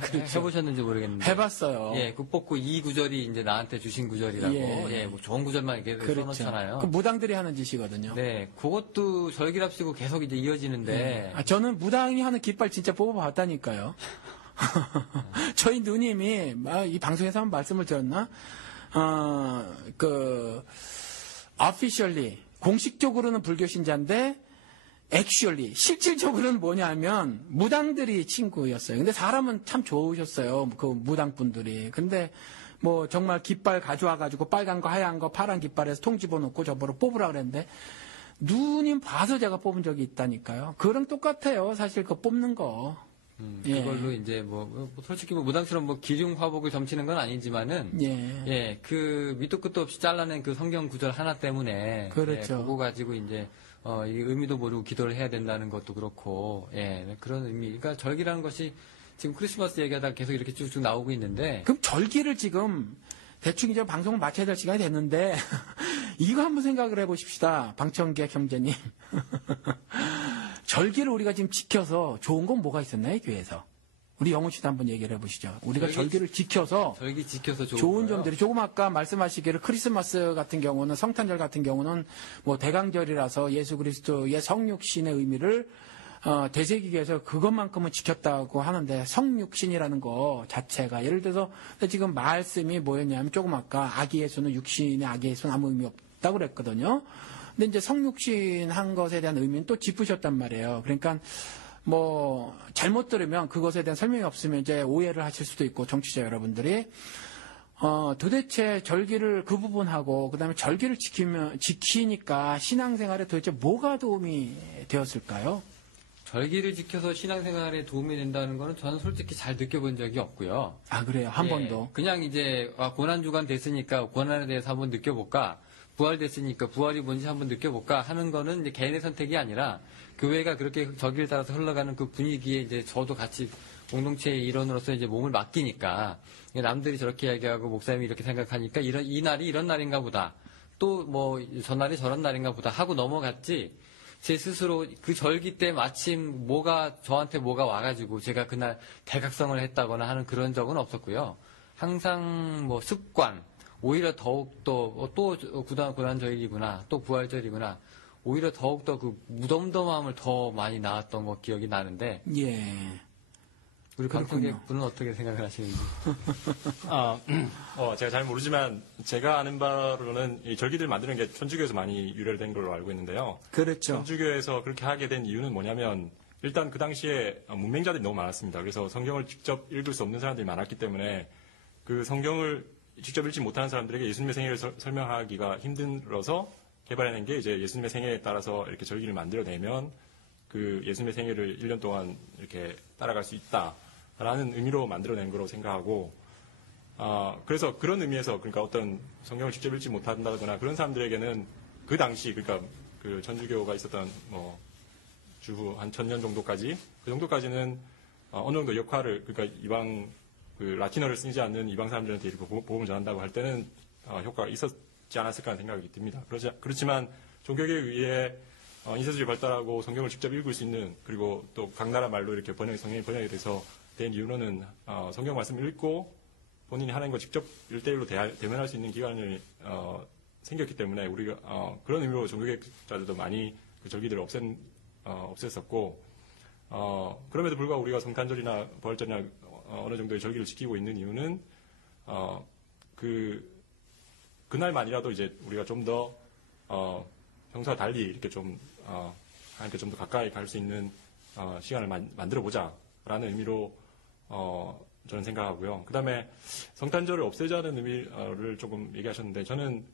그렇죠. 해보셨는지 모르겠는데. 해봤어요. 예, 뽑고 이 구절이 이제 나한테 주신 구절이라고. 예. 좋은 구절만 이렇게 그렇죠. 써놓잖아요. 그 무당들이 하는 짓이거든요. 네, 그것도 절기랍시고 계속 이제 이어지는데. 저는 무당이 하는 깃발 진짜 뽑아봤다니까요. 저희 누님이 이 방송에서 한번 말씀을 드렸나? officially 공식적으로는 불교 신자인데 actually 실질적으로는 뭐냐면 무당들이 친구였어요. 근데 사람은 참 좋으셨어요. 그 무당분들이. 근데 정말 깃발 가져와가지고 빨간 거, 하얀 거, 파란 깃발에서 통 집어넣고 저보러 뽑으라 그랬는데 누님 봐서 제가 뽑은 적이 있다니까요. 그랑 똑같아요. 사실 그 뽑는 거. 예. 그걸로 이제 솔직히 무당처럼 기중 화복을 점치는 건 아니지만은, 예. 그 밑도 끝도 없이 잘라낸 그 성경 구절 하나 때문에, 그렇죠. 그거 가지고 이제, 이 의미도 모르고 기도를 해야 된다는 것도 그렇고, 그런 의미. 그러니까 절기라는 것이 지금 크리스마스 얘기하다가 계속 이렇게 쭉쭉 나오고 있는데, 그럼 절기를 지금 대충 이제 방송을 마쳐야 될 시간이 됐는데 이거 한번 생각을 해보십시다. 방청객 형제님. 절기를 우리가 지금 지켜서 좋은 건 뭐가 있었나요, 교회에서? 우리 영훈 씨도 한번 얘기를 해보시죠. 우리가 절기를 지켜서 절기 지켜서 좋은 점들이 조금 아까 말씀하시기를 크리스마스 같은 경우는 성탄절 같은 경우는 대강절이라서 예수 그리스도의 성육신의 의미를 되새기기 위해서 그것만큼은 지켰다고 하는데 성육신이라는 거 자체가 예를 들어서 지금 말씀이 뭐였냐면 조금 아까 아기 예수는 육신의 아기 예수는 아무 의미 없다고 그랬거든요. 근데 이제 성육신 한 것에 대한 의미는 또 짚으셨단 말이에요. 그러니까 잘못 들으면 그것에 대한 설명이 없으면 이제 오해를 하실 수도 있고 청취자 여러분들이 도대체 절기를 그 부분하고 그다음에 절기를 지키니까 신앙생활에 도대체 뭐가 도움이 되었을까요? 절기를 지켜서 신앙생활에 도움이 된다는 거는 저는 솔직히 잘 느껴본 적이 없고요. 아, 그래요? 한 번도? 그냥 이제, 고난주간 됐으니까 고난에 대해서 한번 느껴볼까? 부활됐으니까 부활이 뭔지 한번 느껴볼까? 하는 거는 이제 개인의 선택이 아니라 교회가 그렇게 절기를 따라서 흘러가는 그 분위기에 이제 저도 같이 공동체의 일원으로서 이제 몸을 맡기니까 남들이 저렇게 얘기하고 목사님이 이렇게 생각하니까 이 날이 이런 날인가 보다. 또 전날이 저런 날인가 보다 하고 넘어갔지. 제 스스로 그 절기 때 마침 저한테 뭐가 와가지고 제가 그날 대각성을 했다거나 하는 그런 적은 없었고요. 항상 습관, 오히려 더욱더 또 고난절이구나, 또 부활절이구나, 오히려 더욱더 그 무덤덤함을 더 많이 낳았던 거 기억이 나는데, 예. 우리 방청객분은 어떻게 생각을 하시는지? 제가 잘 모르지만 제가 아는 바로는 이 절기들 만드는 게 천주교에서 많이 유래된 걸로 알고 있는데요. 그렇죠. 천주교에서 그렇게 하게 된 이유는 뭐냐면 일단 그 당시에 문맹자들이 너무 많았습니다. 그래서 성경을 직접 읽을 수 없는 사람들이 많았기 때문에 그 성경을 직접 읽지 못하는 사람들에게 예수님의 생애를 설명하기가 힘들어서 개발해낸 게 이제 예수님의 생애에 따라서 이렇게 절기를 만들어내면 그 예수님의 생애를 1년 동안 이렇게 따라갈 수 있다라는 의미로 만들어낸 거라고 생각하고, 그래서 그런 의미에서 그러니까 어떤 성경을 직접 읽지 못한다거나 그런 사람들에게는 그 당시 그러니까 그 천주교가 있었던 주후 한 1000년 정도까지 그 정도까지는 어느 정도 역할을 그러니까 이방 그 라틴어를 쓰지 않는 이방 사람들한테 이렇게 복음을 전한다고 할 때는 효과가 있었지 않았을까 하는 생각이 듭니다. 그렇지만 종교계에 의해 인쇄술이 발달하고 성경을 직접 읽을 수 있는 그리고 또 각 나라 말로 이렇게 성경이 번역이 돼서 된 이유는 성경 말씀을 읽고 본인이 하나님과 직접 1대1로 대면할 수 있는 기간이 생겼기 때문에 우리가 그런 의미로 종교개혁자들도 많이 그 절기들을 없앴었고 그럼에도 불구하고 우리가 성탄절이나 부활절이나 어느 정도의 절기를 지키고 있는 이유는 그날만이라도 이제 우리가 좀 더 평소와 달리 이렇게 좀 하나님께 좀 더 가까이 갈 수 있는 시간을 만들어 보자라는 의미로 저는 생각하고요. 그다음에 성탄절을 없애자는 의미를 조금 얘기하셨는데 저는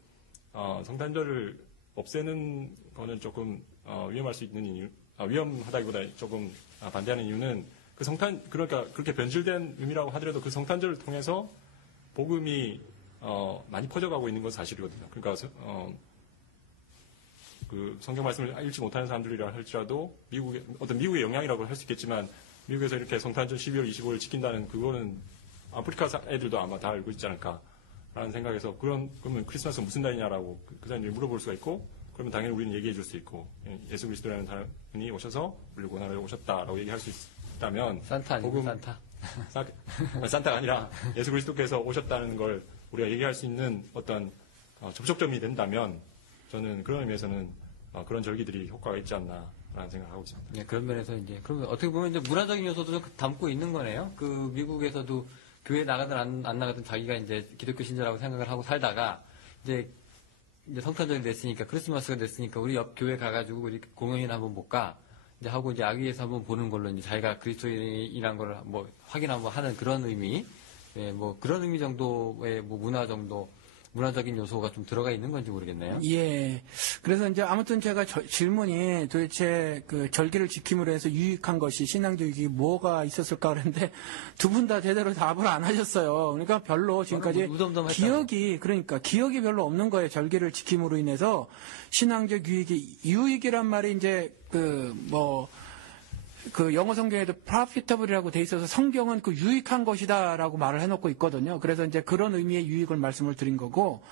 성탄절을 없애는 거는 조금 위험할 수 있는 이유, 위험하다기보다 조금 반대하는 이유는 그러니까 그렇게 변질된 의미라고 하더라도 그 성탄절을 통해서 복음이 많이 퍼져가고 있는 건 사실이거든요. 그러니까 그 성경 말씀을 읽지 못하는 사람들이라 할지라도 미국의 영향이라고 할 수 있겠지만 미국에서 이렇게 성탄절 12월 25일 지킨다는 그거는 아프리카 애들도 아마 다 알고 있지 않을까라는 생각에서 그러면 크리스마스가 무슨 날이냐라고 그 사람들이 물어볼 수가 있고 그러면 당연히 우리는 얘기해 줄 수 있고 예수 그리스도라는 사람이 오셔서 우리를 구원하러 오셨다라고 얘기할 수 있다면 산타 아니고 산타? 산타가 아니라 예수 그리스도께서 오셨다는 걸 우리가 얘기할 수 있는 어떤 접촉점이 된다면 저는 그런 의미에서는 그런 절기들이 효과가 있지 않나라는 생각을 하고 있습니다. 네, 그런 면에서 이제 그러면 어떻게 보면 이제 문화적인 요소도 좀 담고 있는 거네요. 그 미국에서도 교회 나가든 안 나가든 자기가 이제 기독교 신자라고 생각을 하고 살다가 이제 성탄절이 됐으니까 크리스마스가 됐으니까 우리 옆 교회 가가지고 우리 공연이나 한번 볼까 이제 하고 이제 아기에서 한번 보는 걸로 이제 자기가 그리스도인이란 걸 확인 한번 하는 그런 의미, 그런 의미 정도의 문화 정도 문화적인 요소가 좀 들어가 있는 건지 모르겠네요. 예. 그래서 이제 아무튼 제가 질문이 도대체 그 절기를 지킴으로 해서 유익한 것이 신앙적 유익이 뭐가 있었을까 그랬는데 두 분 다 제대로 답을 안 하셨어요. 그러니까 별로 지금까지 기억이 별로 없는 거예요. 절기를 지킴으로 인해서 신앙적 유익이란 말이 이제 그 영어 성경에도 profitable이라고 돼 있어서 성경은 그 유익한 것이다라고 말을 해놓고 있거든요. 그래서 이제 그런 의미의 유익을 말씀을 드린 거고,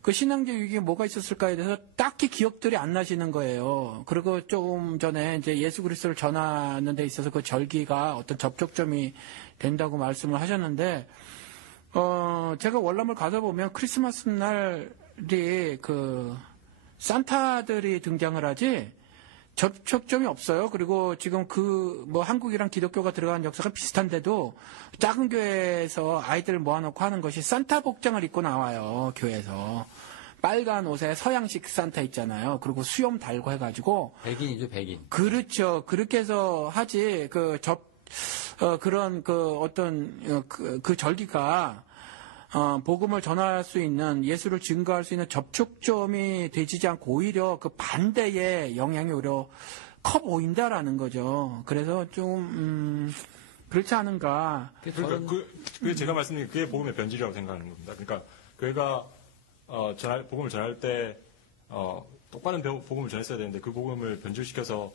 그 신앙적 유익이 뭐가 있었을까에 대해서 딱히 기억들이 안 나시는 거예요. 그리고 조금 전에 이제 예수 그리스도를 전하는 데 있어서 그 절기가 어떤 접촉점이 된다고 말씀을 하셨는데, 제가 월남을 가서 보면 크리스마스 날이 그 산타들이 등장을 하지, 접촉점이 없어요. 그리고 지금 한국이랑 기독교가 들어간 역사가 비슷한데도 작은 교회에서 아이들을 모아놓고 하는 것이 산타 복장을 입고 나와요. 교회에서. 빨간 옷에 서양식 산타 있잖아요. 그리고 수염 달고 해가지고. 백인이죠, 백인. 그렇죠. 그렇게 해서 하지, 그런 그 절기가 복음을 전할 수 있는, 예수를 증거할 수 있는 접촉점이 되지 않고 오히려 그 반대의 영향이 오히려 커 보인다라는 거죠. 그래서 좀 그렇지 않은가. 그러니까 그게 제가 말씀드린 그게 복음의 변질이라고 생각하는 겁니다. 그러니까 교회가 복음을 전할 때 똑바른 복음을 전했어야 되는데 그 복음을 변질시켜서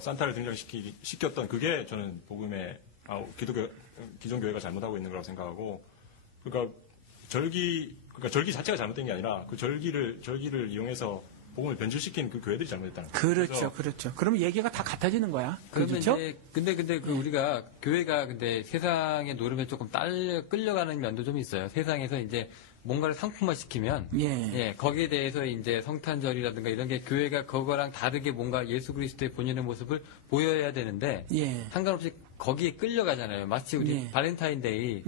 산타를 등장시켰던 그게 저는 복음의 기존 교회가 잘못하고 있는 거라고 생각하고, 그러니까 절기 자체가 잘못된 게 아니라 그 절기를 이용해서 복음을 변질시킨 그 교회들이 잘못했다는 거예요. 그렇죠. 그러면 얘기가 다 같아지는 거야. 그러면 그렇죠? 이제 근데 우리가 교회가 근데 세상의 노름에 조금 끌려가는 면도 좀 있어요. 세상에서 이제 뭔가를 상품화시키면 거기에 대해서 이제 성탄절이라든가 이런 게 교회가 그거랑 다르게 뭔가 예수 그리스도의 본연의 모습을 보여야 되는데 상관없이 거기에 끌려가잖아요. 마치 우리 발렌타인데이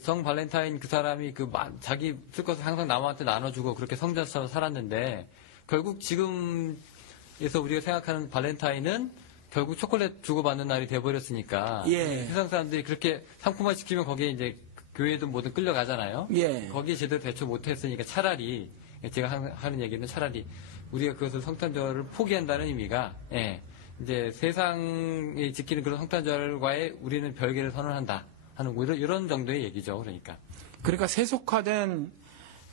성 발렌타인 그 사람이 자기 쓸 것을 항상 남한테 나눠주고 그렇게 성자처럼 살았는데 결국 지금에서 우리가 생각하는 발렌타인은 결국 초콜릿 주고받는 날이 돼버렸으니까 세상 사람들이 그렇게 상품화시키면 거기에 이제 교회도 뭐든 끌려가잖아요. 거기에 제대로 대처 못했으니까 차라리 제가 하는 얘기는 차라리 우리가 그것을 성탄절을 포기한다는 의미가 이제 세상이 지키는 그런 성탄절과의 우리는 별개를 선언한다 하는 이런 정도의 얘기죠. 그러니까 세속화된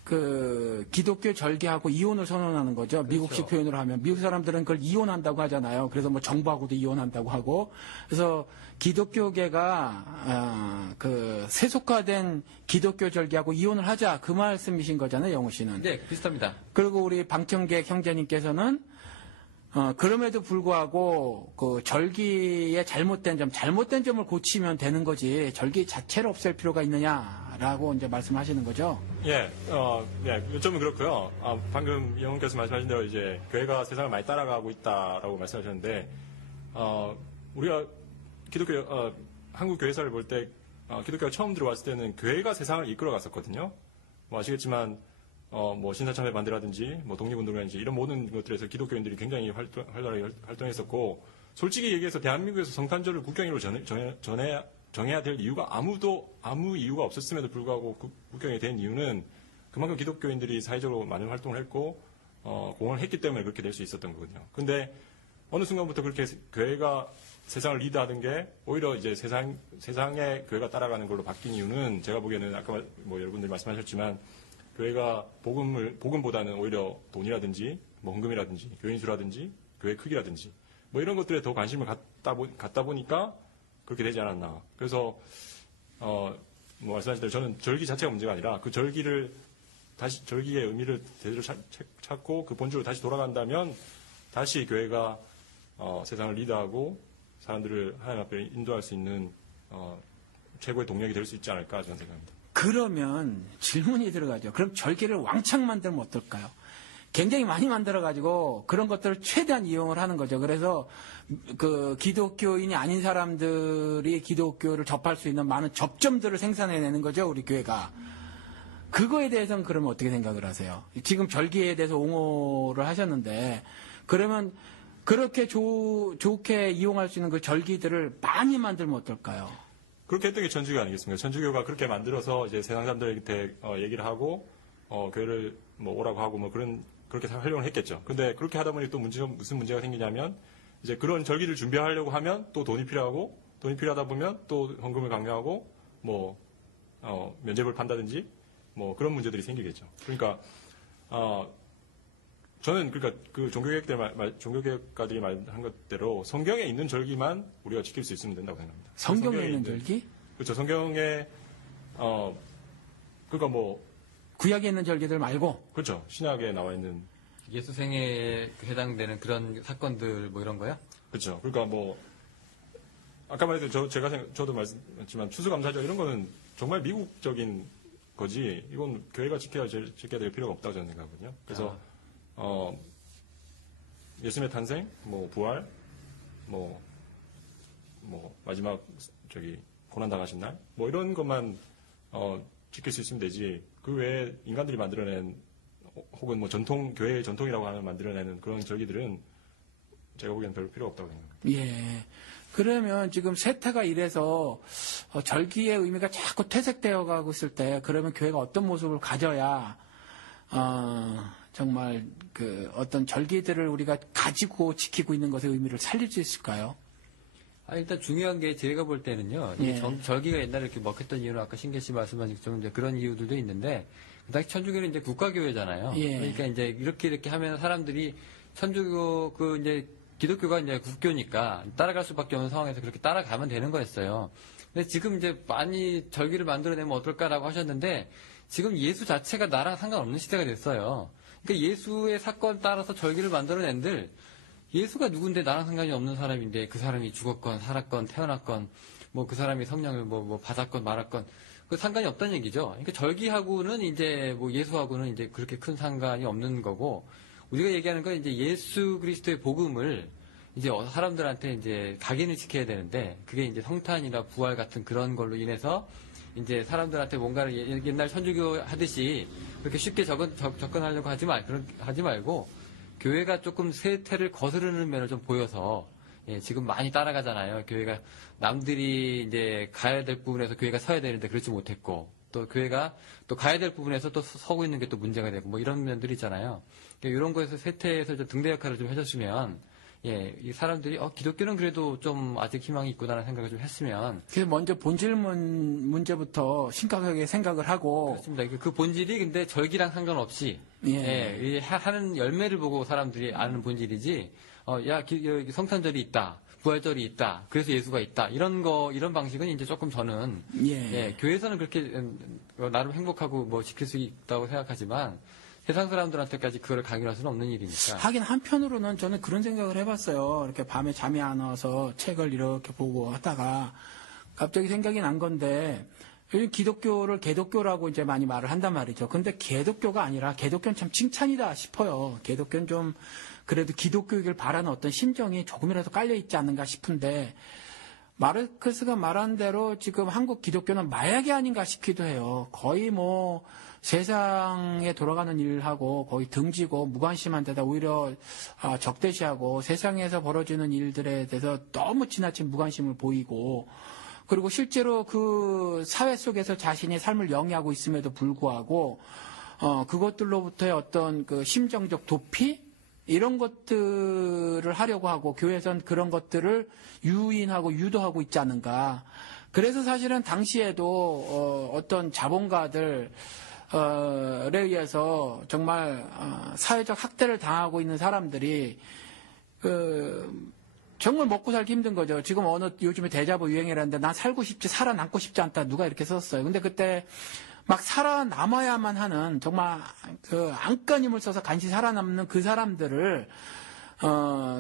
그 기독교 절기하고 이혼을 선언하는 거죠. 미국식 표현으로 하면 미국 사람들은 그걸 이혼한다고 하잖아요. 그래서 뭐 정부하고도 이혼한다고 하고, 그래서 기독교계가 그 세속화된 기독교 절기하고 이혼을 하자 그 말씀이신 거잖아요, 영우 씨는. 네, 비슷합니다. 그리고 우리 방청객 형제님께서는 그럼에도 불구하고 그 절기의 잘못된 점을 고치면 되는 거지 절기 자체를 없앨 필요가 있느냐라고 이제 말씀하시는 거죠. 요점은 그렇고요. 방금 영훈께서 말씀하신 대로 이제 교회가 세상을 많이 따라가고 있다라고 말씀하셨는데, 우리가 한국 교회사를 볼 때 기독교가 처음 들어왔을 때는 교회가 세상을 이끌어갔었거든요. 뭐 아시겠지만 뭐 신사참회 반대라든지 뭐 독립운동이라든지 이런 모든 것들에서 기독교인들이 굉장히 활발하게 활동했었고, 솔직히 얘기해서 대한민국에서 성탄절을 국경일로 정해야 될 이유가 아무 이유가 없었음에도 불구하고 국경이 된 이유는 그만큼 기독교인들이 사회적으로 많은 활동을 했고 공헌을 했기 때문에 그렇게 될 수 있었던 거거든요. 근데 어느 순간부터 그렇게 교회가 세상을 리드하던 게 오히려 이제 세상에 교회가 따라가는 걸로 바뀐 이유는 제가 보기에는 아까 뭐 여러분들이 말씀하셨지만 교회가 복음보다는 오히려 돈이라든지 뭐 헌금이라든지 교인 수라든지 교회 크기라든지 뭐 이런 것들에 더 관심을 갖다 보니까 그렇게 되지 않았나. 그래서 뭐 말씀하신 대로 저는 절기 자체가 문제가 아니라 그 절기의 의미를 제대로 찾고 그 본질로 다시 돌아간다면 다시 교회가 세상을 리드하고 사람들을 하나님 앞에 인도할 수 있는 최고의 동력이 될 수 있지 않을까 저는 생각합니다. 그러면 질문이 들어가죠. 그럼 절기를 왕창 만들면 어떨까요? 굉장히 많이 만들어가지고 그런 것들을 최대한 이용을 하는 거죠. 그래서 그 기독교인이 아닌 사람들이 기독교를 접할 수 있는 많은 접점들을 생산해내는 거죠. 우리 교회가. 그거에 대해서는 그러면 어떻게 생각을 하세요? 지금 절기에 대해서 옹호를 하셨는데 그러면 그렇게 좋게 이용할 수 있는 그 절기들을 많이 만들면 어떨까요? 그렇게 했던 게 천주교 아니겠습니까? 천주교가 그렇게 만들어서 이제 세상 사람들한테 얘기를 하고 교회를 뭐 오라고 하고 뭐 그렇게 활용을 했겠죠. 근데 그렇게 하다 보니 또 무슨 문제가 생기냐면 이제 그런 절기를 준비하려고 하면 또 돈이 필요하고 돈이 필요하다 보면 또 헌금을 강요하고 뭐 면죄부를 판다든지 뭐 그런 문제들이 생기겠죠. 그러니까 저는 그러니까 그 종교개혁가들이 말한 것대로 성경에 있는 절기만 우리가 지킬 수 있으면 된다고 생각합니다. 성경에 있는 절기? 그렇죠. 성경에 그러니까 뭐 구약에 있는 절기들 말고. 그렇죠. 신약에 나와 있는 예수 생애에 해당되는 그런 사건들 뭐 이런 거요? 그렇죠. 그러니까 뭐 아까 말했듯이 저도 말씀했지만 추수감사절 이런 거는 정말 미국적인 거지 이건 교회가 지켜야 될 필요가 없다고 저는 생각하거든요. 그래서 예수님의 탄생, 뭐 부활, 뭐 마지막 고난 당하신 날, 뭐 이런 것만 지킬 수 있으면 되지. 그 외에 인간들이 만들어낸 혹은 뭐 교회의 전통이라고 하는 만들어내는 그런 절기들은 제가 보기에는 별로 필요가 없다고 생각합니다. 예. 그러면 지금 세태가 이래서 절기의 의미가 자꾸 퇴색되어 가고 있을 때 그러면 교회가 어떤 모습을 가져야 정말 그 어떤 절기들을 우리가 가지고 지키고 있는 것의 의미를 살릴 수 있을까요? 일단 중요한 게 제가 볼 때는요. 예. 절기가 옛날에 이렇게 먹혔던 이유는 아까 신계 씨 말씀하신 좀 이제 그런 이유들도 있는데 그 당시 천주교는 이제 국가교회잖아요. 예. 그러니까 이제 이렇게 하면 사람들이 천주교 이제 기독교가 이제 국교니까 따라갈 수밖에 없는 상황에서 그렇게 따라가면 되는 거였어요. 근데 지금 이제 많이 절기를 만들어내면 어떨까라고 하셨는데 지금 예수 자체가 나랑 상관없는 시대가 됐어요. 그러니까 예수의 사건 따라서 절기를 만들어낸들 예수가 누군데 나랑 상관이 없는 사람인데 그 사람이 죽었건 살았건 태어났건 뭐 그 사람이 성령을 뭐 받았건 말았건 그 상관이 없다는 얘기죠. 그러니까 절기하고는 이제 뭐 예수하고는 이제 그렇게 큰 상관이 없는 거고 우리가 얘기하는 건 이제 예수 그리스도의 복음을 이제 사람들한테 이제 각인을 시켜야 되는데 그게 이제 성탄이나 부활 같은 그런 걸로 인해서 이제 사람들한테 뭔가를 옛날 천주교 하듯이 그렇게 쉽게 접근하려고 하지 말고 교회가 조금 세태를 거스르는 면을 좀 보여서 지금 많이 따라가잖아요. 교회가 남들이 이제 가야 될 부분에서 교회가 서야 되는데 그렇지 못했고 또 교회가 또 가야 될 부분에서 또 서고 있는 게 또 문제가 되고 뭐 이런 면들이 있잖아요. 그러니까 이런 거에서 세태에서 좀 등대 역할을 좀 해줬으면 이 사람들이 기독교는 그래도 좀 아직 희망이 있구나라는 생각을 좀 했으면 그래서 먼저 본질 문제부터 심각하게 생각을 하고 그렇습니다. 그 본질이 근데 절기랑 상관없이 하는 열매를 보고 사람들이 아는 본질이지 여기 성탄절이 있다. 부활절이 있다. 그래서 예수가 있다. 이런 방식은 이제 조금 저는 교회에서는 그렇게 나름 행복하고 뭐 지킬 수 있다고 생각하지만 세상 사람들한테까지 그걸 강요할 수는 없는 일이니까. 하긴 한편으로는 저는 그런 생각을 해봤어요. 이렇게 밤에 잠이 안 와서 책을 이렇게 보고 하다가 갑자기 생각이 난 건데 요즘 기독교를 개독교라고 이제 많이 말을 한단 말이죠. 근데 개독교가 아니라 개독교는 참 칭찬이다 싶어요. 개독교는 좀 그래도 기독교이길 바라는 어떤 심정이 조금이라도 깔려 있지 않는가 싶은데 마르크스가 말한 대로 지금 한국 기독교는 마약이 아닌가 싶기도 해요. 거의 뭐 세상에 돌아가는 일하고 거의 등지고 무관심한 데다 오히려 적대시하고 세상에서 벌어지는 일들에 대해서 너무 지나친 무관심을 보이고 그리고 실제로 그 사회 속에서 자신의 삶을 영위하고 있음에도 불구하고 그것들로부터의 어떤 그 심정적 도피 이런 것들을 하려고 하고 교회에선 그런 것들을 유인하고 유도하고 있지 않은가. 그래서 사실은 당시에도 어떤 자본가들 에 의해서 정말 사회적 학대를 당하고 있는 사람들이 정말 먹고 살기 힘든 거죠. 지금 요즘에 데자부 유행이라는데 난 살고 싶지 살아남고 싶지 않다 누가 이렇게 썼어요. 근데 그때 막 살아남아야만 하는 정말 그 안간힘을 써서 간신히 살아남는 그 사람들을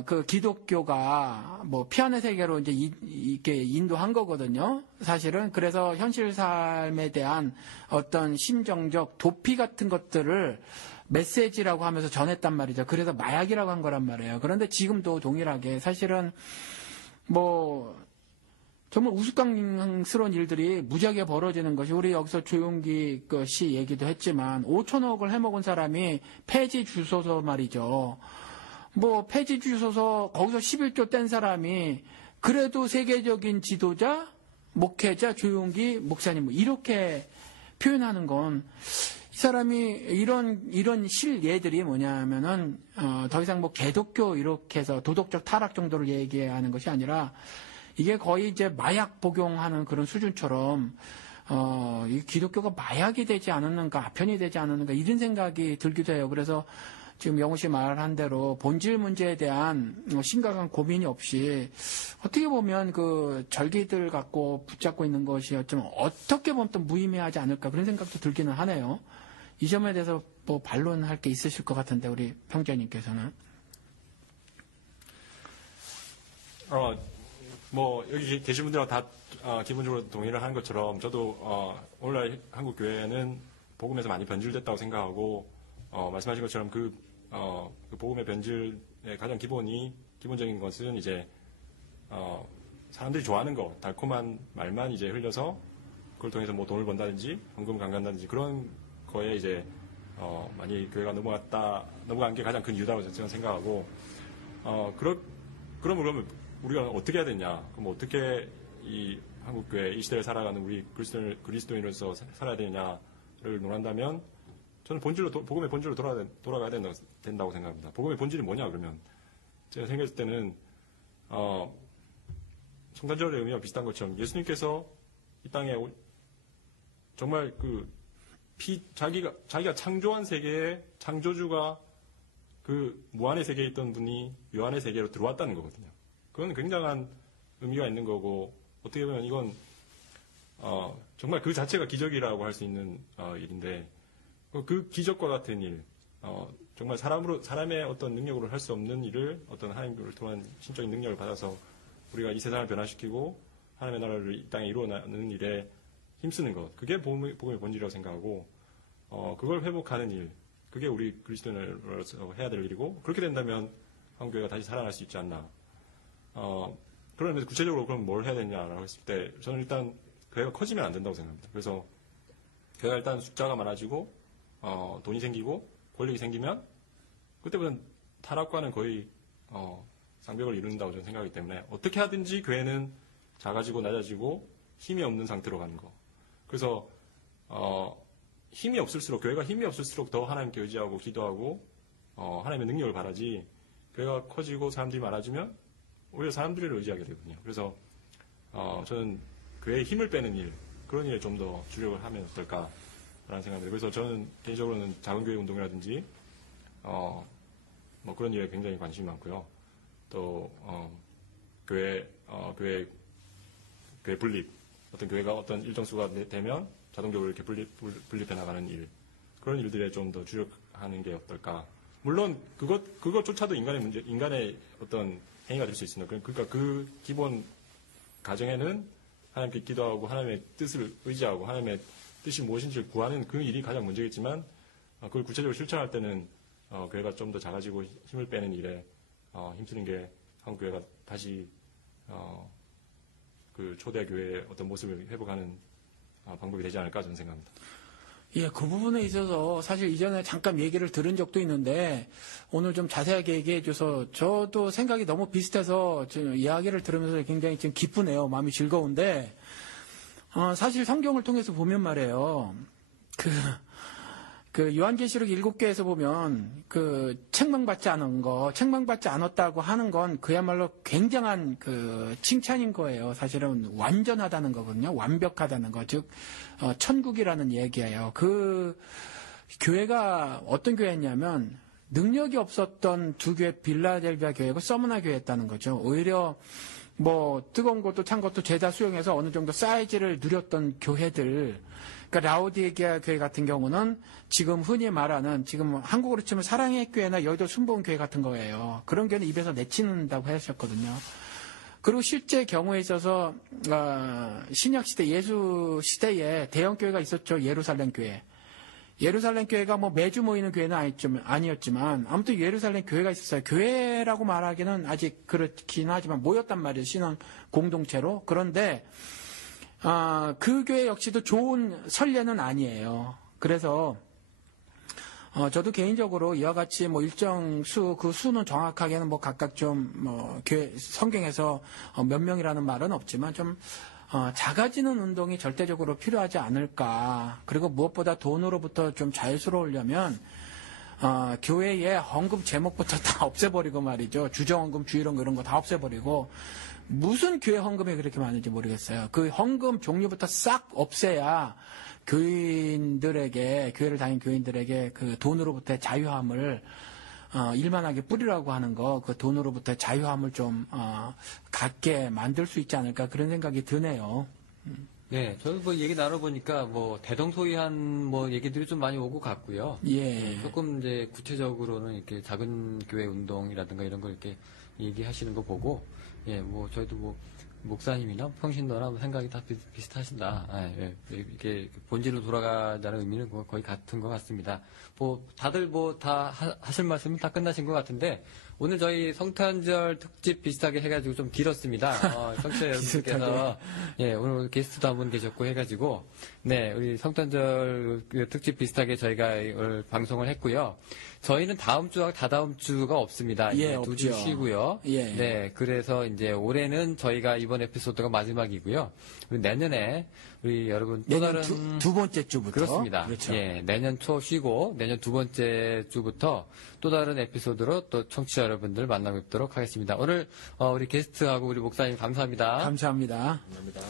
그 기독교가 뭐 피안의 세계로 이제 이렇게 인도한 거거든요. 사실은 그래서 현실 삶에 대한 어떤 심정적 도피 같은 것들을 메시지라고 하면서 전했단 말이죠. 그래서 마약이라고 한 거란 말이에요. 그런데 지금도 동일하게 사실은 뭐 정말 우스꽝스러운 일들이 무지하게 벌어지는 것이 우리 여기서 조용기 씨 얘기도 했지만 5천억을 해먹은 사람이 폐지 주소서 말이죠. 뭐 폐지 주소서 거기서 11조 뗀 사람이 그래도 세계적인 지도자, 목회자, 조용기 목사님 뭐 이렇게 표현하는 건 이 사람이 이런 실예들이 뭐냐면은 더 이상 뭐 개독교 이렇게 해서 도덕적 타락 정도를 얘기하는 것이 아니라 이게 거의 이제 마약 복용하는 그런 수준처럼 이 기독교가 마약이 되지 않았는가, 아편이 되지 않았는가 이런 생각이 들기도 해요. 그래서 지금 영우 씨 말한 대로 본질 문제에 대한 심각한 고민이 없이 어떻게 보면 그 절기들 갖고 붙잡고 있는 것이 좀 어떻게 보면 또 무의미하지 않을까 그런 생각도 들기는 하네요. 이 점에 대해서 뭐 반론할 게 있으실 것 같은데 우리 평자님께서는. 뭐 여기 계신 분들하고 다 기본적으로 동의를 하는 것처럼 저도 오늘날 한국 교회는 복음에서 많이 변질됐다고 생각하고 말씀하신 것처럼 그 복음의 변질의 가장 기본적인 것은 이제 사람들이 좋아하는 거 달콤한 말만 이제 흘려서 그걸 통해서 뭐 돈을 번다든지 헌금을 강간다든지 그런 거에 이제 많이 교회가 넘어간 게 가장 큰 이유라고 저는 생각하고 그러면 우리가 어떻게 해야 되냐? 그럼 어떻게 이 한국 교회 이 시대를 살아가는 우리 그리스도인으로서 살아야 되냐를 논한다면 저는 복음의 본질로 돌아가야 된다고 생각합니다. 복음의 본질이 뭐냐 그러면 제가 생각했을 때는 성탄절의 의미와 비슷한 것처럼 예수님께서 이 땅에 정말 자기가 창조한 세계의 창조주가 그 무한의 세계에 있던 분이 유한의 세계로 들어왔다는 거거든요. 그건 굉장한 의미가 있는 거고 어떻게 보면 이건 정말 그 자체가 기적이라고 할 수 있는 일인데 그 기적과 같은 일, 정말 사람의 어떤 능력으로 할 수 없는 일을 어떤 하나님을 통한 신적인 능력을 받아서 우리가 이 세상을 변화시키고 하나님의 나라를 이 땅에 이루어나는 일에 힘쓰는 것, 그게 복음의 본질이라고 생각하고 그걸 회복하는 일, 그게 우리 그리스도인으로서 해야 될 일이고 그렇게 된다면 한국교회가 다시 살아날 수 있지 않나. 그러면 구체적으로 그럼 뭘 해야 되냐라고 했을 때 저는 일단 교회가 커지면 안 된다고 생각합니다. 그래서 교회가 일단 숫자가 많아지고 돈이 생기고 권력이 생기면 그때부터는 타락과는 거의 상벽을 이룬다고 저는 생각하기 때문에 어떻게 하든지 교회는 작아지고 낮아지고 힘이 없는 상태로 가는 거. 그래서 교회가 힘이 없을수록 더 하나님께 의지하고 기도하고 하나님의 능력을 바라지 교회가 커지고 사람들이 많아지면 오히려 사람들을 의지하게 되거든요. 그래서 저는 교회의 힘을 빼는 일, 그런 일에 좀 더 주력을 하면 어떨까라는 생각입니다. 그래서 저는 개인적으로는 작은 교회 운동이라든지 뭐 그런 일에 굉장히 관심이 많고요. 또 교회 분립, 어떤 교회가 어떤 일정 수가 되면 자동적으로 이렇게 분립해 나가는 일, 그런 일들에 좀 더 주력하는 게 어떨까. 물론 그것조차도 인간의 어떤 행위가 될 수 있습니다. 그러니까 그 기본 가정에는 하나님께 기도하고 하나님의 뜻을 의지하고 하나님의 뜻이 무엇인지를 구하는 그 일이 가장 문제겠지만 그걸 구체적으로 실천할 때는 교회가 좀 더 작아지고 힘을 빼는 일에 힘쓰는 게 한국 교회가 다시 그 초대 교회의 어떤 모습을 회복하는 방법이 되지 않을까 저는 생각합니다. 예, 그 부분에 있어서 사실 이전에 잠깐 얘기를 들은 적도 있는데 오늘 좀 자세하게 얘기해 줘서 저도 생각이 너무 비슷해서 지금 이야기를 들으면서 굉장히 지금 기쁘네요. 마음이 즐거운데 사실 성경을 통해서 보면 말이에요. 그 요한계시록 7개에서 보면 그 책망받지 않았다고 하는 건 그야말로 굉장한 그 칭찬인 거예요. 사실은 완전하다는 거거든요. 완벽하다는 거. 즉 천국이라는 얘기예요. 그 교회가 어떤 교회였냐면 능력이 없었던 두 교회, 빌라델비아 교회고 서머나 교회였다는 거죠. 오히려 뭐 뜨거운 것도 찬 것도 죄다 수용해서 어느 정도 사이즈를 누렸던 교회들, 그러니까 라오디게아 교회 같은 경우는 지금 흔히 말하는 지금 한국으로 치면 사랑의 교회나 여의도 순복음 교회 같은 거예요. 그런 교회는 입에서 내치는다고 하셨거든요. 그리고 실제 경우에 있어서 신약 시대 예수 시대에 대형 교회가 있었죠. 예루살렘 교회. 예루살렘 교회가 뭐 매주 모이는 교회는 아니었지만 아무튼 예루살렘 교회가 있었어요. 교회라고 말하기는 아직 그렇긴 하지만 모였단 말이에요. 신앙 공동체로. 그런데 그 교회 역시도 좋은 선례는 아니에요. 그래서 저도 개인적으로 이와 같이 뭐 일정 그 수는 정확하게는 뭐 각각 좀 뭐 교회 성경에서 몇 명이라는 말은 없지만 좀 작아지는 운동이 절대적으로 필요하지 않을까. 그리고 무엇보다 돈으로부터 좀 자유스러우려면 교회의 헌금 제목부터 다 없애버리고 말이죠. 주정헌금, 주일헌금 이런 거 다 없애버리고 무슨 교회 헌금이 그렇게 많은지 모르겠어요. 그 헌금 종류부터 싹 없애야 교인들에게, 교회를 다닌 교인들에게 그 돈으로부터의 자유함을 일만하게 뿌리라고 하는 거, 그 돈으로부터의 자유함을 좀 갖게 만들 수 있지 않을까 그런 생각이 드네요. 네, 저도 뭐 얘기 나눠보니까 뭐 대동소이한 뭐 얘기들이 좀 많이 오고 갔고요. 예. 조금 이제 구체적으로는 이렇게 작은 교회 운동이라든가 이런 걸 이렇게 얘기하시는 거 보고, 예, 뭐 저희도 뭐 목사님이나 평신도나 뭐 생각이 다 비슷하신다. 이게 본질로 돌아가자는 의미는 거의 같은 것 같습니다. 뭐 다들 뭐 다 하실 말씀은 다 끝나신 것 같은데 오늘 저희 성탄절 특집 비슷하게 해가지고 좀 길었습니다. 청취자 여러분께서 예 오늘 게스트도 한 분 계셨고 해가지고 네 우리 성탄절 특집 비슷하게 저희가 오늘 방송을 했고요. 저희는 다음 주와 다다음 주가 없습니다. 예, 두 주 없죠. 쉬고요. 예. 네, 그래서 이제 올해는 저희가 이번 에피소드가 마지막이고요. 우리 내년에 우리 여러분 또 내년 다른 두 번째 주부터. 그렇습니다. 그렇죠. 예, 내년 초 쉬고 내년 두 번째 주부터 또 다른 에피소드로 또 청취자 여러분들 만나 뵙도록 하겠습니다. 오늘 우리 게스트하고 우리 목사님 감사합니다. 감사합니다. 감사합니다.